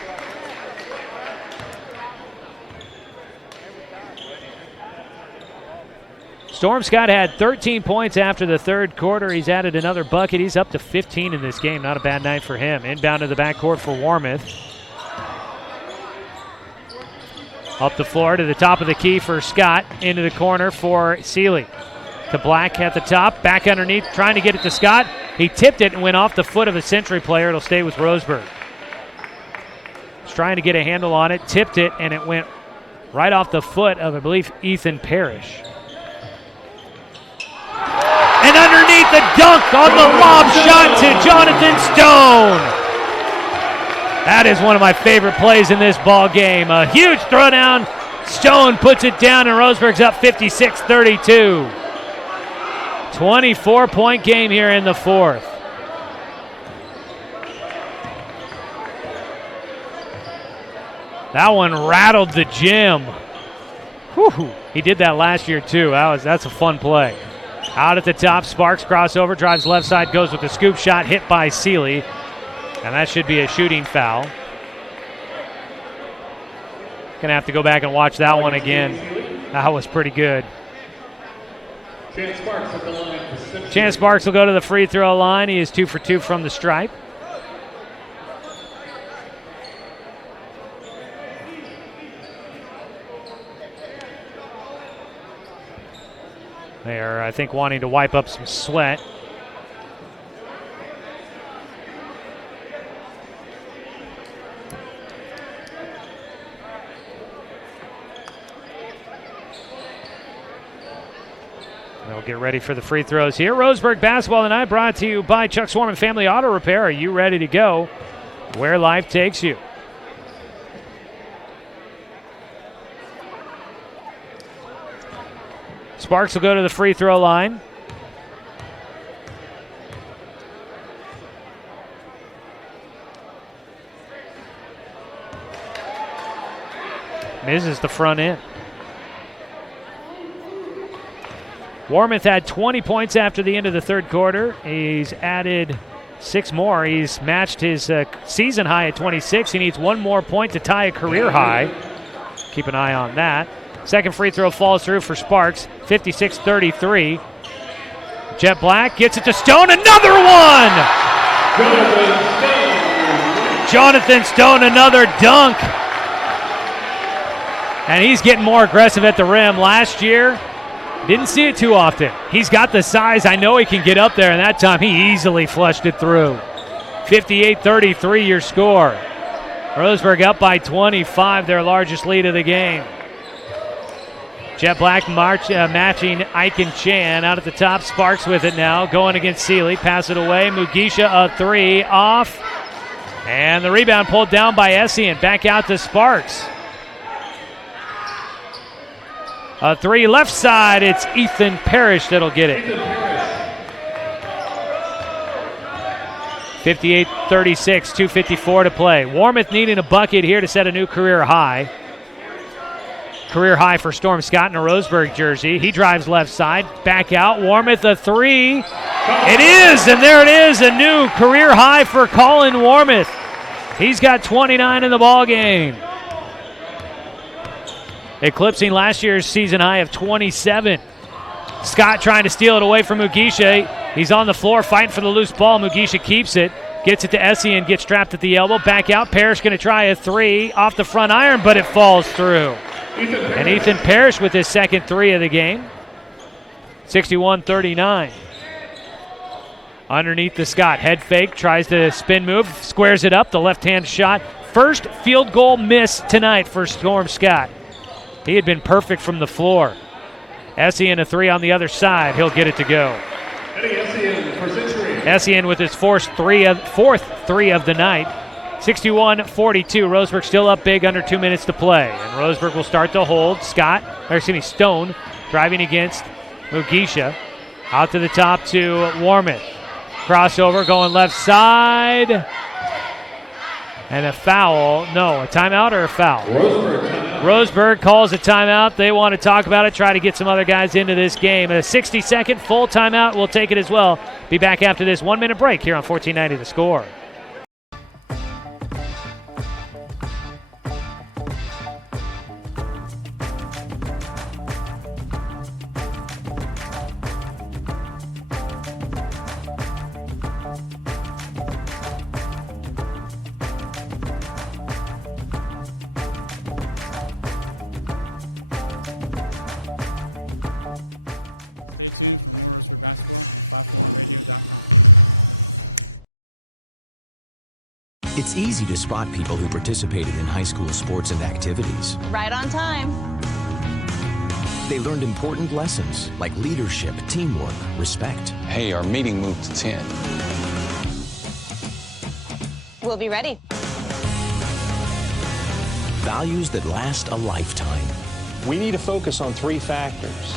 Storm Scott had 13 points after the third quarter. He's added another bucket. He's up to 15 in this game. Not a bad night for him. Inbound to the backcourt for Warmouth. Up the floor to the top of the key for Scott. Into the corner for Seeley. To Black at the top. Back underneath, trying to get it to Scott. He tipped it and went off the foot of a Century player. It'll stay with Roseburg. He's trying to get a handle on it. Tipped it, and it went right off the foot of, I believe, Ethan Parrish. And underneath the dunk on the lob shot to Jonathan Stone. That is one of my favorite plays in this ball game. A huge throwdown. Stone puts it down, and Roseburg's up 56-32. 24-point game here in the fourth. That one rattled the gym. Whew. He did that last year too. That's a fun play. Out at the top, Sparks crossover, drives left side, goes with the scoop shot, hit by Seeley. And that should be a shooting foul. Gonna have to go back and watch that one again. That was pretty good. Chance Sparks will go to the free throw line. He is 2 for 2 from the stripe. They are, I think, wanting to wipe up some sweat. They'll get ready for the free throws here. Roseburg basketball tonight brought to you by Chuck Swarman Family Auto Repair. Are you ready to go where life takes you? Sparks will go to the free throw line. Misses the front end. Warmouth had 20 points after the end of the third quarter. He's added 6 more. He's matched his season high at 26. He needs 1 more point to tie a career high. Keep an eye on that. Second free throw falls through for Sparks, 56-33. Jet Black gets it to Stone, another one! Jonathan Stone, another dunk. And he's getting more aggressive at the rim. Last year, didn't see it too often. He's got the size. I know he can get up there, and that time he easily flushed it through. 58-33 your score. Roseburg up by 25, their largest lead of the game. Jet Black matching Ike and Chan out at the top. Sparks with it now, going against Seeley. Pass it away. Mugisha, a three, off. And the rebound pulled down by Essien. Back out to Sparks. A three left side. It's Ethan Parrish that'll get it. 58-36, 2:54 to play. Warmouth needing a bucket here to set a new career high. Career high for Storm Scott in a Roseburg jersey. He drives left side. Back out. Warmouth a three. It is, and there it is, a new career high for Colin Warmouth. He's got 29 in the ball game, eclipsing last year's season high of 27. Scott trying to steal it away from Mugisha. He's on the floor fighting for the loose ball. Mugisha keeps it. Gets it to Essien, gets trapped at the elbow. Back out. Parrish going to try a three off the front iron, but it falls through. And Ethan Parrish with his second three of the game. 61-39. Underneath the Scott. Head fake. Tries to spin move. Squares it up. The left-hand shot. First field goal miss tonight for Storm Scott. He had been perfect from the floor. Essien a three on the other side. He'll get it to go. Essien with his fourth three of the night. 61-42. Roseburg still up big, under 2 minutes to play. And Roseburg will start to hold. Stone driving against Mugisha. Out to the top to Warmouth. Crossover going left side. And a foul. No, a timeout or a foul? Roseburg calls a timeout. They want to talk about it, try to get some other guys into this game. A 60-second full timeout. We'll take it as well. Be back after this 1 minute break here on 1490 The Score. Stay tuned for more Roseburg basketball on 541radio.com. It's easy to spot people who participated in high school sports and activities. Right on time. They learned important lessons like leadership, teamwork, respect. Hey, our meeting moved to 10. We'll be ready. Values that last a lifetime. We need to focus on three factors.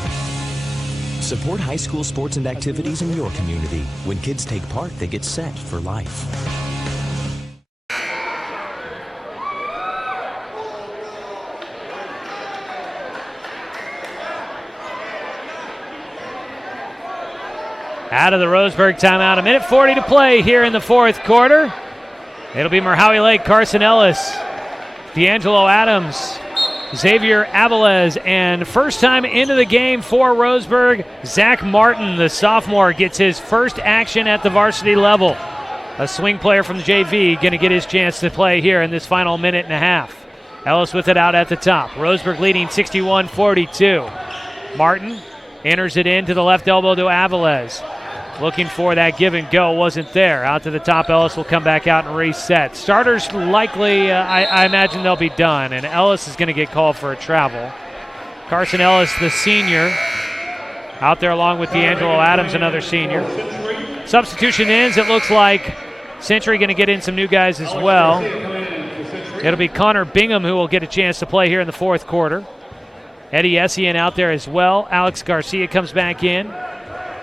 Support high school sports and activities in your community. When kids take part, they get set for life. Out of the Roseburg timeout, 1:40 to play here in the fourth quarter. It'll be Merhowie Lake, Carson Ellis, D'Angelo Adams, Xavier Avilés, and first time into the game for Roseburg, Zach Martin, the sophomore, gets his first action at the varsity level. A swing player from the JV going to get his chance to play here in this final minute and a half. Ellis with it out at the top. Roseburg leading 61-42. Martin enters it into the left elbow to Avilés. Looking for that give and go, wasn't there. Out to the top, Ellis will come back out and reset. Starters likely, I imagine they'll be done, and Ellis is going to get called for a travel. Carson Ellis, the senior, out there along with D'Angelo Adams, another senior. Substitution ends, it looks like Century going to get in some new guys as well. It'll be Connor Bingham who will get a chance to play here in the fourth quarter. Eddie Essien out there as well. Alex Garcia comes back in.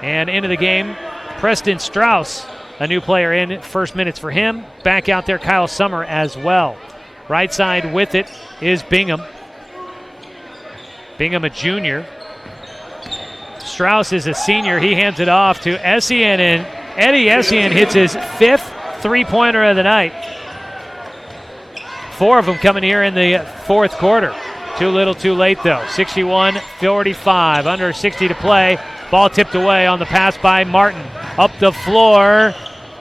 And into the game, Preston Strauss, a new player in, first minutes for him. Back out there, Kyle Summer as well. Right side with it is Bingham. Bingham, a junior. Strauss is a senior. He hands it off to Essien, and Eddie Essien hits his fifth three-pointer of the night. Four of them coming here in the fourth quarter. Too little, too late, though. 61-45, under 60 to play. Ball tipped away on the pass by Martin. Up the floor.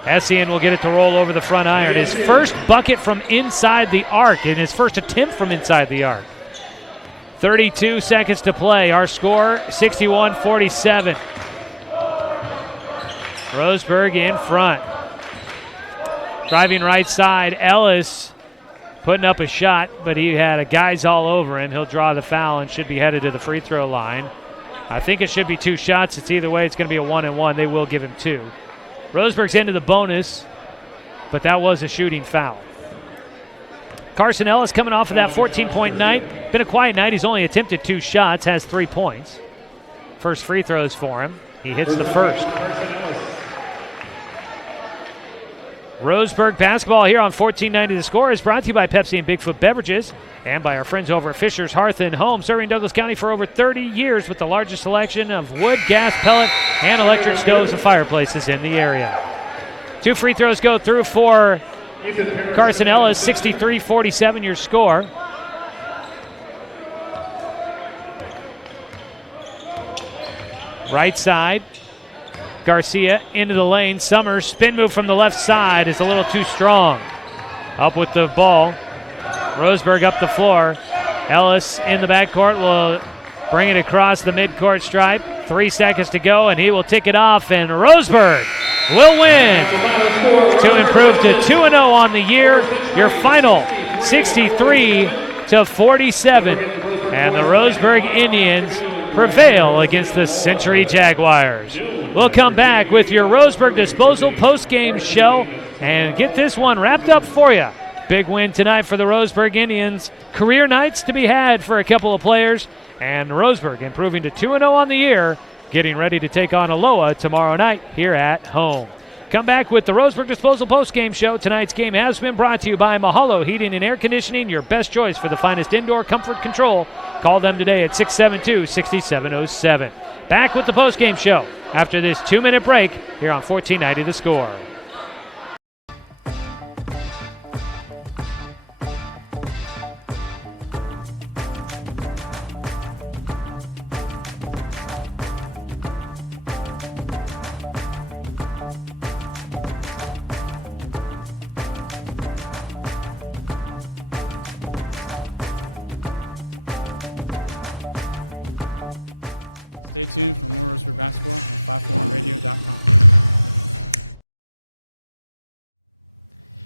Essien will get it to roll over the front iron. His first bucket from inside the arc and his first attempt from inside the arc. 32 seconds to play. Our score, 61-47. Roseburg in front. Driving right side, Ellis putting up a shot, but he had guys all over him. He'll draw the foul and should be headed to the free throw line. I think it should be 2 shots. It's either way. It's going to be a 1-and-1. They will give him 2. Roseburg's into the bonus, but that was a shooting foul. Carson Ellis coming off of that 14-point night. Been a quiet night. He's only attempted 2 shots, has 3 points. First free throws for him. He hits the first. Roseburg basketball here on 1490 The Score is brought to you by Pepsi and Bigfoot Beverages and by our friends over at Fisher's Hearth and Home, serving Douglas County for over 30 years with the largest selection of wood, gas, pellet, and electric stoves and fireplaces in the area. 2 free throws go through for Carson Ellis, 63-47 your score. Right side. Garcia into the lane. Summers, spin move from the left side is a little too strong. Up with the ball. Roseburg up the floor. Ellis in the backcourt will bring it across the midcourt stripe. 3 seconds to go, and he will tick it off, and Roseburg will win to improve to 2-0 on the year. Your final 63-47, and the Roseburg Indians prevail against the Century Jaguars. We'll come back with your Roseburg Disposal post-game show and get this one wrapped up for you. Big win tonight for the Roseburg Indians. Career nights to be had for a couple of players, and Roseburg improving to 2-0 on the year, getting ready to take on Aloha tomorrow night here at home. Come back with the Roseburg Disposal post-game show. Tonight's game has been brought to you by Mahalo Heating and Air Conditioning, your best choice for the finest indoor comfort control. Call them today at 672-6707. Back with the post-game show after this 2-minute break here on 1490 The Score. Stay tuned for more Roseburg basketball on 541radio.com.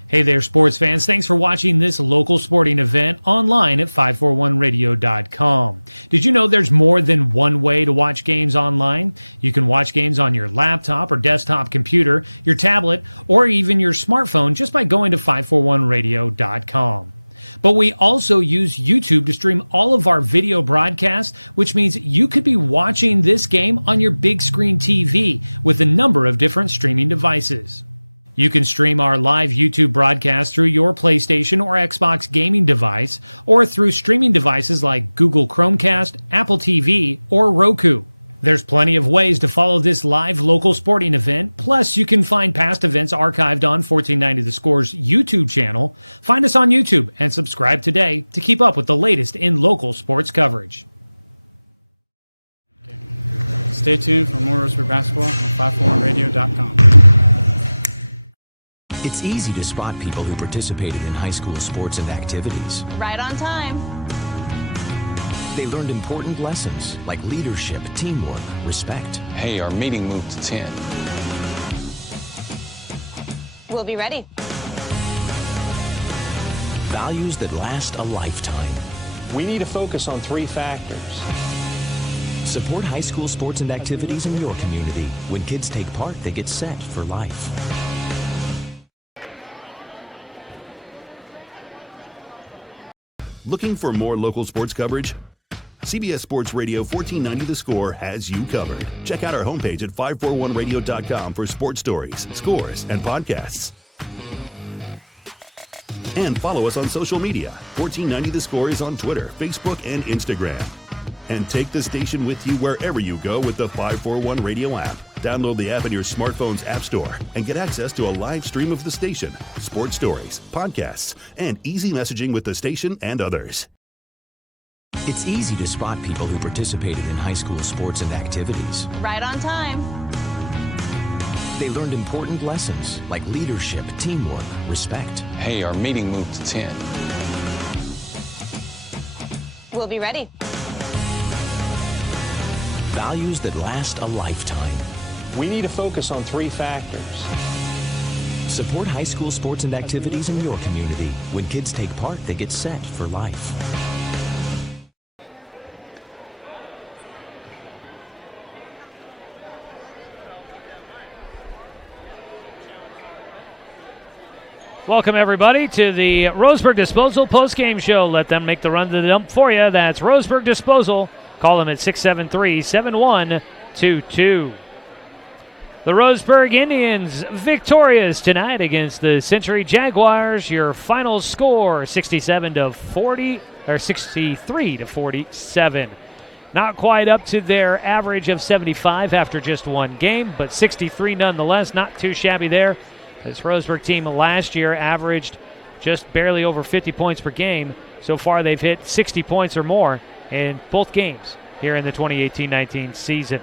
Hey there, sports fans. Thanks for watching this local sporting event online at 541radio.com. Did you know there's more than one way to watch games online? You can watch games on your laptop or desktop computer, your tablet, or even your smartphone just by going to 541radio.com. But we also use YouTube to stream all of our video broadcasts, which means you could be watching this game on your big screen TV with a number of different streaming devices. You can stream our live YouTube broadcast through your PlayStation or Xbox gaming device, or through streaming devices like Google Chromecast, Apple TV, or Roku. There's plenty of ways to follow this live local sporting event. Plus, you can find past events archived on 1490 The Score's YouTube channel. Find us on YouTube and subscribe today to keep up with the latest in local sports coverage. Stay tuned for more Roseburg basketball on 541radio.com. It's easy to spot people who participated in high school sports and activities. Right on time. They learned important lessons like leadership, teamwork, respect. Hey, our meeting moved to 10. We'll be ready. Values that last a lifetime. We need to focus on 3 factors. Support high school sports and activities in your community. When kids take part, they get set for life. Looking for more local sports coverage? CBS Sports Radio 1490 The Score has you covered. Check out our homepage at 541radio.com for sports stories, scores, and podcasts. And follow us on social media. 1490 The Score is on Twitter, Facebook, and Instagram. And take the station with you wherever you go with the 541 Radio app. Download the app in your smartphone's app store and get access to a live stream of the station, sports stories, podcasts, and easy messaging with the station and others. It's easy to spot people who participated in high school sports and activities. Right on time. They learned important lessons like leadership, teamwork, respect. Hey, our meeting moved to 10. We'll be ready. Values that last a lifetime. We need to focus on 3 factors. Support high school sports and activities in your community. When kids take part, they get set for life. Welcome, everybody, to the Roseburg Disposal postgame show. Let them make the run to the dump for you. That's Roseburg Disposal. Call them at 673-7122. The Roseburg Indians victorious tonight against the Century Jaguars. Your final score, 63-47. Not quite up to their average of 75 after just one game, but 63 nonetheless. Not too shabby there. This Roseburg team last year averaged just barely over 50 points per game. So far, they've hit 60 points or more in both games here in the 2018-19 season.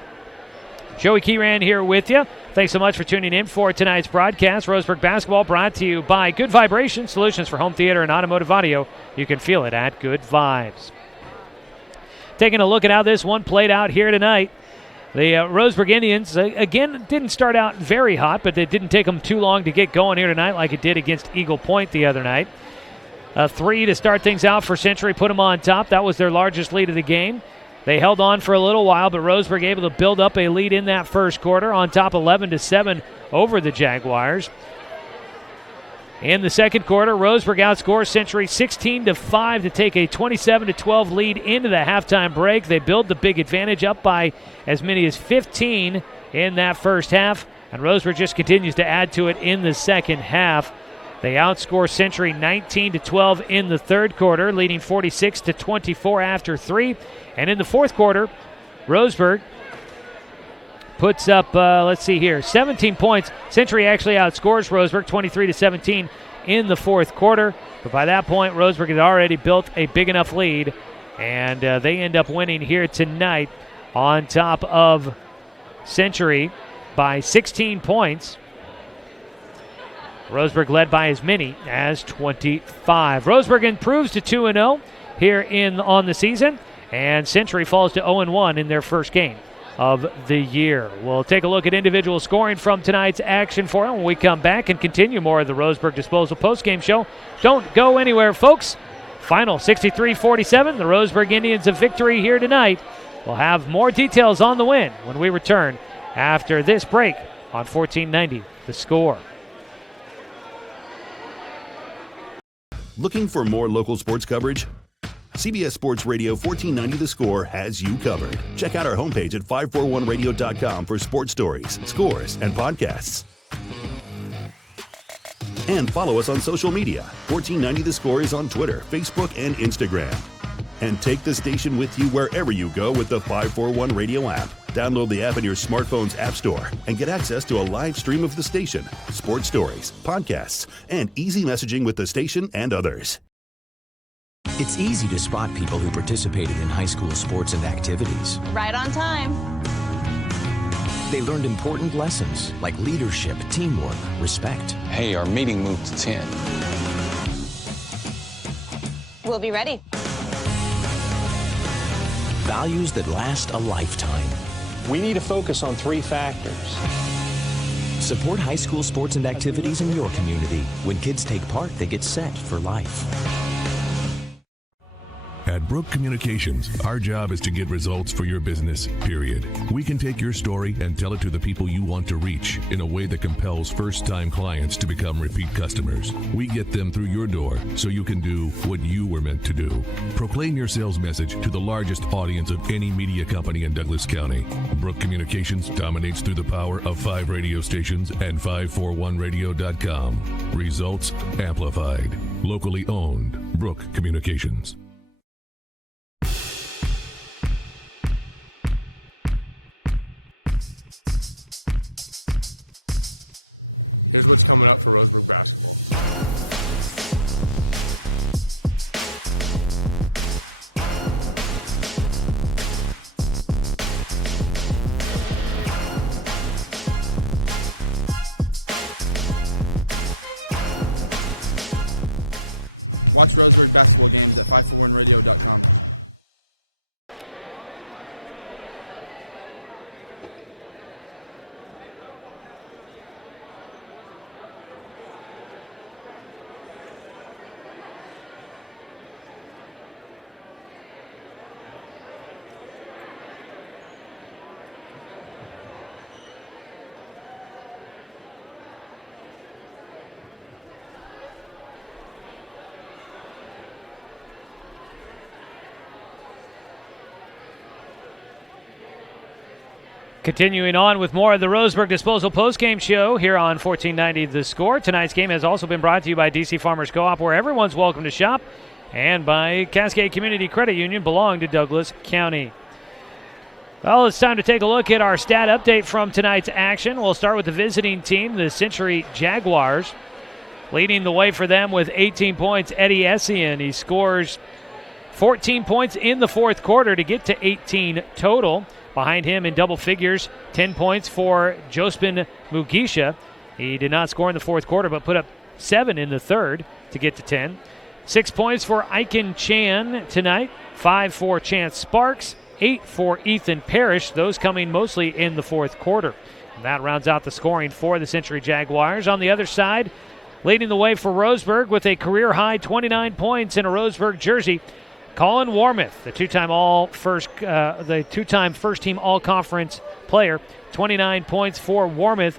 Joey Keyran here with you. Thanks so much for tuning in for tonight's broadcast. Roseburg basketball brought to you by Good Vibration Solutions for home theater and automotive audio. You can feel it at Good Vibes. Taking a look at how this one played out here tonight. The Roseburg Indians, again, didn't start out very hot, but it didn't take them too long to get going here tonight like it did against Eagle Point the other night. A 3 to start things out for Century, put them on top. That was their largest lead of the game. They held on for a little while, but Roseburg able to build up a lead in that first quarter, on top 11-7 over the Jaguars. In the second quarter, Roseburg outscores Century 16-5 to take a 27-12 lead into the halftime break. They build the big advantage up by as many as 15 in that first half, and Roseburg just continues to add to it in the second half. They outscore Century 19-12 in the third quarter, leading 46-24 after 3. And in the fourth quarter, Roseburg puts up, 17 points. Century actually outscores Roseburg 23-17 in the fourth quarter. But by that point, Roseburg had already built a big enough lead, and they end up winning here tonight on top of Century by 16 points. Roseburg led by as many as 25. Roseburg improves to 2-0 here on the season, and Century falls to 0-1 in their first game of the year. We'll take a look at individual scoring from tonight's action for them when we come back and continue more of the Roseburg Disposal postgame show. Don't go anywhere, folks. Final 63-47, the Roseburg Indians a victory here tonight. We'll have more details on the win when we return after this break on 1490 The Score. Looking for more local sports coverage? CBS Sports Radio 1490 The Score has you covered. Check out our homepage at 541radio.com for sports stories, scores, and podcasts. And follow us on social media. 1490 The Score is on Twitter, Facebook, and Instagram. And take the station with you wherever you go with the 541 Radio app. Download the app in your smartphone's app store and get access to a live stream of the station, sports stories, podcasts, and easy messaging with the station and others. It's easy to spot people who participated in high school sports and activities. Right on time. They learned important lessons like leadership, teamwork, respect. Hey, our meeting moved to 10. We'll be ready. Values that last a lifetime. We need to focus on 3 factors. Support high school sports and activities in your community. When kids take part, they get set for life. At Brook Communications, our job is to get results for your business, period. We can take your story and tell it to the people you want to reach in a way that compels first-time clients to become repeat customers. We get them through your door so you can do what you were meant to do. Proclaim your sales message to the largest audience of any media company in Douglas County. Brook Communications dominates through the power of 5 radio stations and 541radio.com. Results amplified. Locally owned. Brook Communications. Here's what's coming up for Roseburg basketball. Watch Roseburg basketball games at 541radio.com. Continuing on with more of the Roseburg Disposal postgame show here on 1490 The Score. Tonight's game has also been brought to you by DC Farmers Co-op, where everyone's welcome to shop, and by Cascade Community Credit Union, belonging to Douglas County. Well, it's time to take a look at our stat update from tonight's action. We'll start with the visiting team, the Century Jaguars. Leading the way for them with 18 points, Eddie Essien. He scores 14 points in the fourth quarter to get to 18 total. Behind him in double figures, 10 points for Jospin Mugisha. He did not score in the fourth quarter, but put up 7 in the third to get to 10. 6 points for Aiken Chan tonight, 5 for Chance Sparks, 8 for Ethan Parrish, those coming mostly in the fourth quarter. And that rounds out the scoring for the Century Jaguars. On the other side, leading the way for Roseburg with a career-high 29 points in a Roseburg jersey, Colin Warmoth, the two-time first-team All-Conference player. 29 points for Warmoth.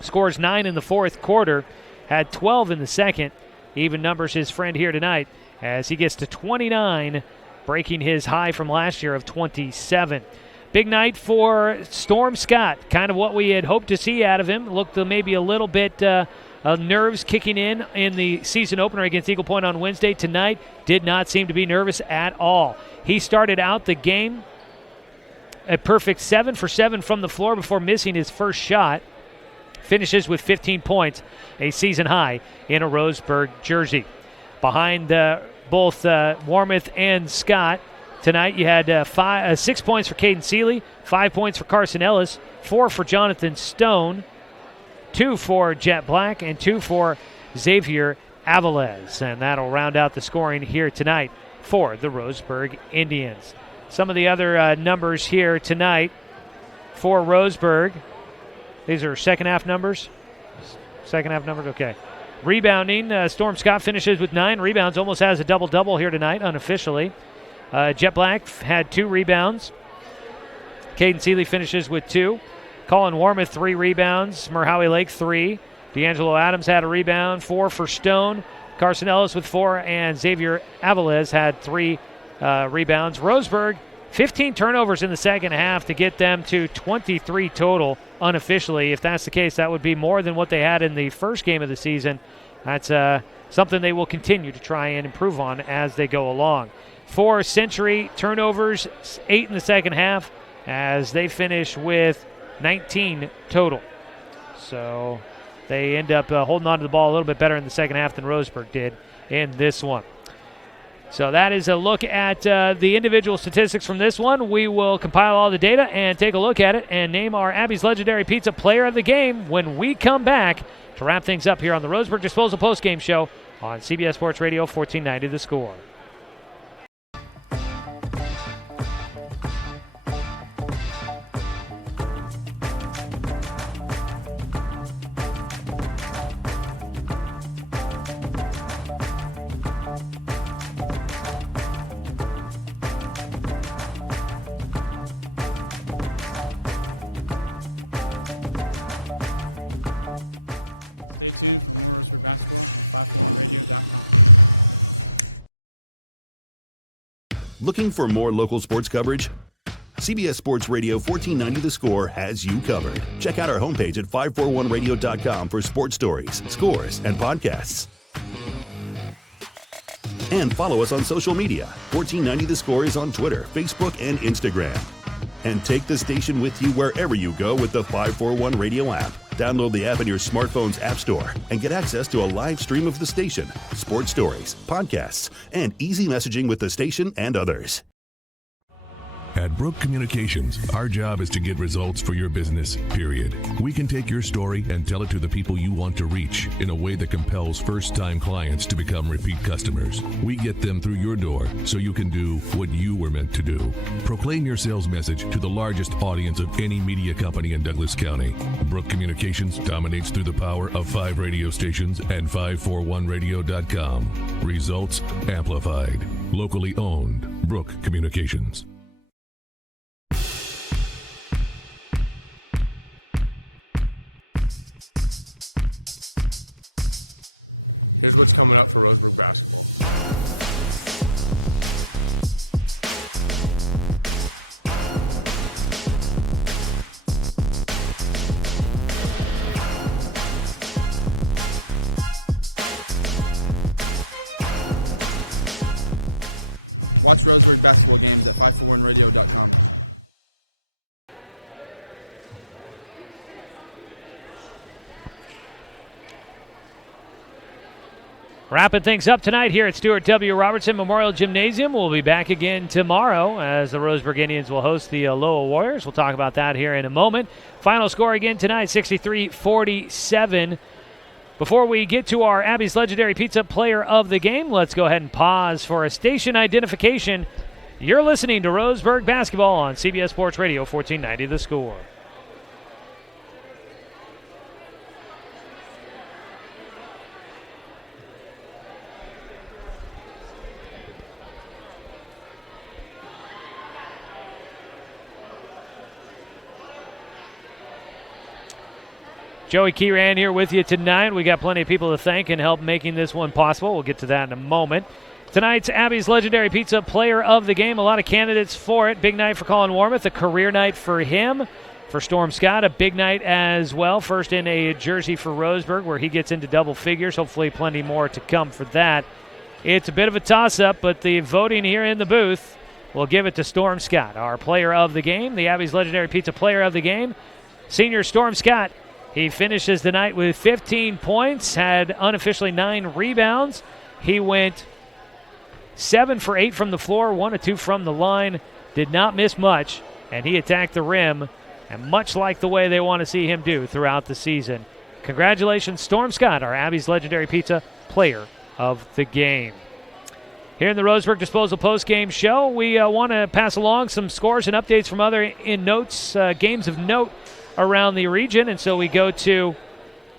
Scores 9 in the fourth quarter. Had 12 in the second. Even numbers his friend here tonight as he gets to 29, breaking his high from last year of 27. Big night for Storm Scott. Kind of what we had hoped to see out of him. Looked maybe a little bit nerves kicking in the season opener against Eagle Point on Wednesday. Tonight did not seem to be nervous at all. He started out the game a perfect 7 for 7 from the floor before missing his first shot. Finishes with 15 points, a season high in a Roseburg jersey. Behind both Warmoth and Scott tonight, you had 6 points for Caden Seeley, 5 points for Carson Ellis, 4 for Jonathan Stone, 2 for Jet Black, and 2 for Xavier Avilés. And that'll round out the scoring here tonight for the Roseburg Indians. Some of the other numbers here tonight for Roseburg. These are second half numbers? Okay. Rebounding, Storm Scott finishes with 9 rebounds, almost has a double-double here tonight, unofficially. Jet Black had 2 rebounds. Caden Seeley finishes with 2. Colin Warmoth, 3 rebounds. Merhowie Lake, 3. D'Angelo Adams had a rebound, 4 for Stone. Carson Ellis with 4, and Xavier Avilés had 3 rebounds. Roseburg, 15 turnovers in the second half to get them to 23 total unofficially. If that's the case, that would be more than what they had in the first game of the season. That's something they will continue to try and improve on as they go along. For Century, turnovers, 8 in the second half as they finish with 19 total. So they end up holding on to the ball a little bit better in the second half than Roseburg did in this one. So that is a look at the individual statistics from this one. We will compile all the data and take a look at it and name our Abby's Legendary Pizza Player of the Game when we come back to wrap things up here on the Roseburg Disposal Postgame Show on CBS Sports Radio 1490 The Score. Stay tuned for more Roseburg basketball on 541radio.com. Looking for more local sports coverage? CBS Sports Radio 1490 The Score has you covered. Check out our homepage at 541radio.com for sports stories, scores, and podcasts. And follow us on social media. 1490 The Score is on Twitter, Facebook, and Instagram. And take the station with you wherever you go with the 541 Radio app. Download the app in your smartphone's app store and get access to a live stream of the station, sports stories, podcasts, and easy messaging with the station and others. At Brook Communications, our job is to get results for your business, period. We can take your story and tell it to the people you want to reach in a way that compels first-time clients to become repeat customers. We get them through your door so you can do what you were meant to do. Proclaim your sales message to the largest audience of any media company in Douglas County. Brook Communications dominates through the power of 5 radio stations and 541radio.com. Results amplified. Locally owned. Brook Communications. Here's what's coming up for Roseburg basketball. Watch Roseburg basketball games at 541radio.com. Wrapping things up tonight here at Stuart W. Robertson Memorial Gymnasium. We'll be back again tomorrow as the Roseburg Indians will host the Lowell Warriors. We'll talk about that here in a moment. Final score again tonight, 63-47. Before we get to our Abby's Legendary Pizza Player of the Game, let's go ahead and pause for a station identification. You're listening to Roseburg Basketball on CBS Sports Radio, 1490 The Score. Joey Keyran here with you tonight. We got plenty of people to thank and help making this one possible. We'll get to that in a moment. Tonight's Abby's Legendary Pizza Player of the Game. A lot of candidates for it. Big night for Colin Warmoth, a career night for him. For Storm Scott, a big night as well. First in a jersey for Roseburg where he gets into double figures. Hopefully plenty more to come for that. It's a bit of a toss-up, but the voting here in the booth will give it to Storm Scott, our player of the game, the Abby's Legendary Pizza Player of the Game. Senior Storm Scott. He finishes the night with 15 points, had unofficially 9 rebounds. He went 7 for 8 from the floor, 1 of 2 from the line, did not miss much, and he attacked the rim, and much like the way they want to see him do throughout the season. Congratulations, Storm Scott, our Abby's Legendary Pizza Player of the Game. Here in the Roseburg Disposal Post-Game Show, we want to pass along some scores and updates from other games of note around the region, and so we go to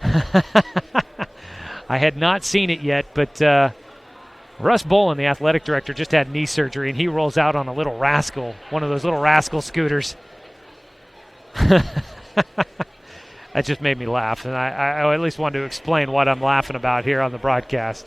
I had not seen it yet, but Russ Bolin, the athletic director, just had knee surgery, and he rolls out on a little rascal, one of those little rascal scooters. That just made me laugh, and I at least wanted to explain what I'm laughing about here on the broadcast.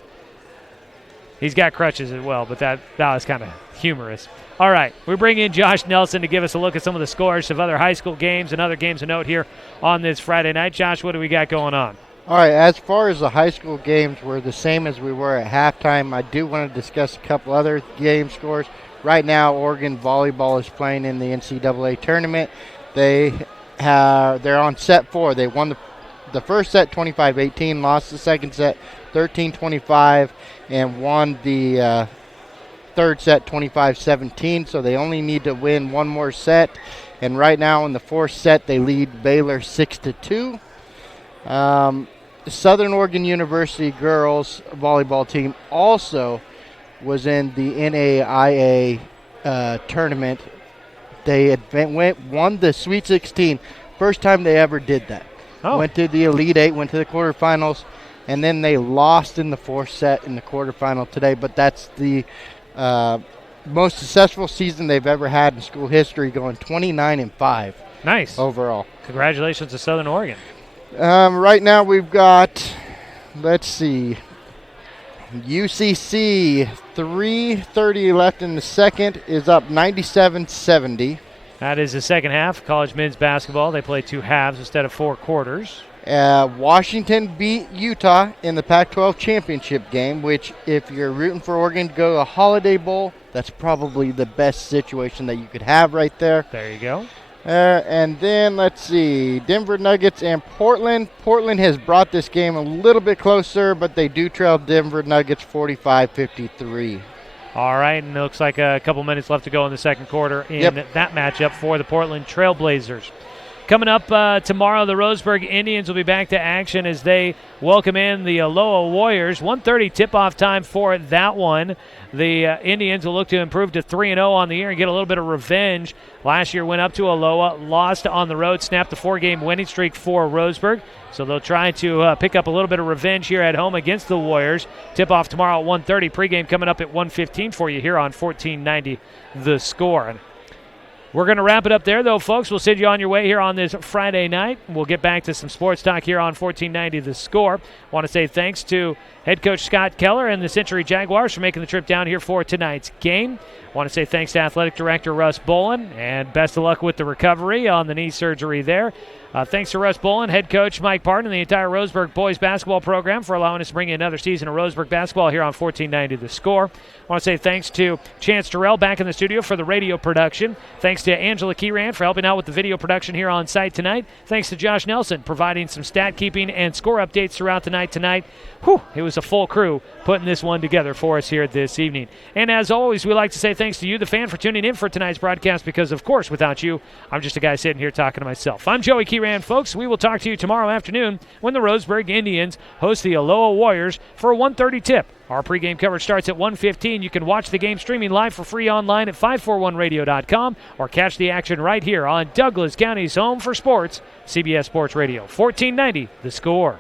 He's got crutches as well, but that was kind of humorous. All right, we bring in Josh Nelson to give us a look at some of the scores of other high school games and other games of note here on this Friday night. Josh, what do we got going on? All right, as far as the high school games were the same as we were at halftime, I do want to discuss a couple other game scores. Right now, Oregon volleyball is playing in the NCAA tournament. They're on set 4. They won the first set 25-18, lost the second set 13-25, and won the third set 25-17, so they only need to win one more set. And right now in the fourth set, they lead Baylor 6-2. Southern Oregon University girls volleyball team also was in the NAIA tournament. They won the Sweet 16. First time they ever did that. Oh. Went to the Elite 8, went to the quarterfinals, and then they lost in the fourth set in the quarterfinal today. But that's the most successful season they've ever had in school history, going 29-5. Nice. Overall. Congratulations to Southern Oregon. Right now we've got, let's see, UCC, 3:30 left in the second, is up 97-70. That is the second half. College men's basketball, they play 2 halves instead of 4 quarters. Washington beat Utah in the Pac-12 championship game, which if you're rooting for Oregon to go to a Holiday Bowl, that's probably the best situation that you could have right there. There you go. And then, let's see, Denver Nuggets and Portland. Portland has brought this game a little bit closer, but they do trail Denver Nuggets 45-53. All right, and it looks like a couple minutes left to go in the second quarter in that matchup for the Portland Trailblazers. Coming up tomorrow, the Roseburg Indians will be back to action as they welcome in the Aloha Warriors. 1:30 tip-off time for that one. The Indians will look to improve to 3-0 on the year and get a little bit of revenge. Last year went up to Aloha, lost on the road, snapped the 4-game winning streak for Roseburg. So they'll try to pick up a little bit of revenge here at home against the Warriors. Tip-off tomorrow at 1:30. Pregame coming up at 1:15 for you here on 1490 The Score. We're going to wrap it up there, though, folks. We'll send you on your way here on this Friday night. We'll get back to some sports talk here on 1490 The Score. Want to say thanks to head coach Scott Keller and the Century Jaguars for making the trip down here for tonight's game. Want to say thanks to athletic director Russ Bolin, and best of luck with the recovery on the knee surgery there. Thanks to Russ Bolin, head coach Mike Parton, and the entire Roseburg boys basketball program for allowing us to bring you another season of Roseburg basketball here on 1490 The Score. I want to say thanks to Chance Terrell back in the studio for the radio production. Thanks to Angela Keyran for helping out with the video production here on site tonight. Thanks to Josh Nelson providing some stat keeping and score updates throughout the night tonight. Whew, it was a full crew putting this one together for us here this evening. And as always, we like to say thanks to you, the fan, for tuning in for tonight's broadcast because, of course, without you, I'm just a guy sitting here talking to myself. I'm Joey Keyran, folks. We will talk to you tomorrow afternoon when the Roseburg Indians host the Aloha Warriors for a 1:30 tip. Our pregame coverage starts at 1:15. You can watch the game streaming live for free online at 541radio.com or catch the action right here on Douglas County's home for sports, CBS Sports Radio, 1490 The Score.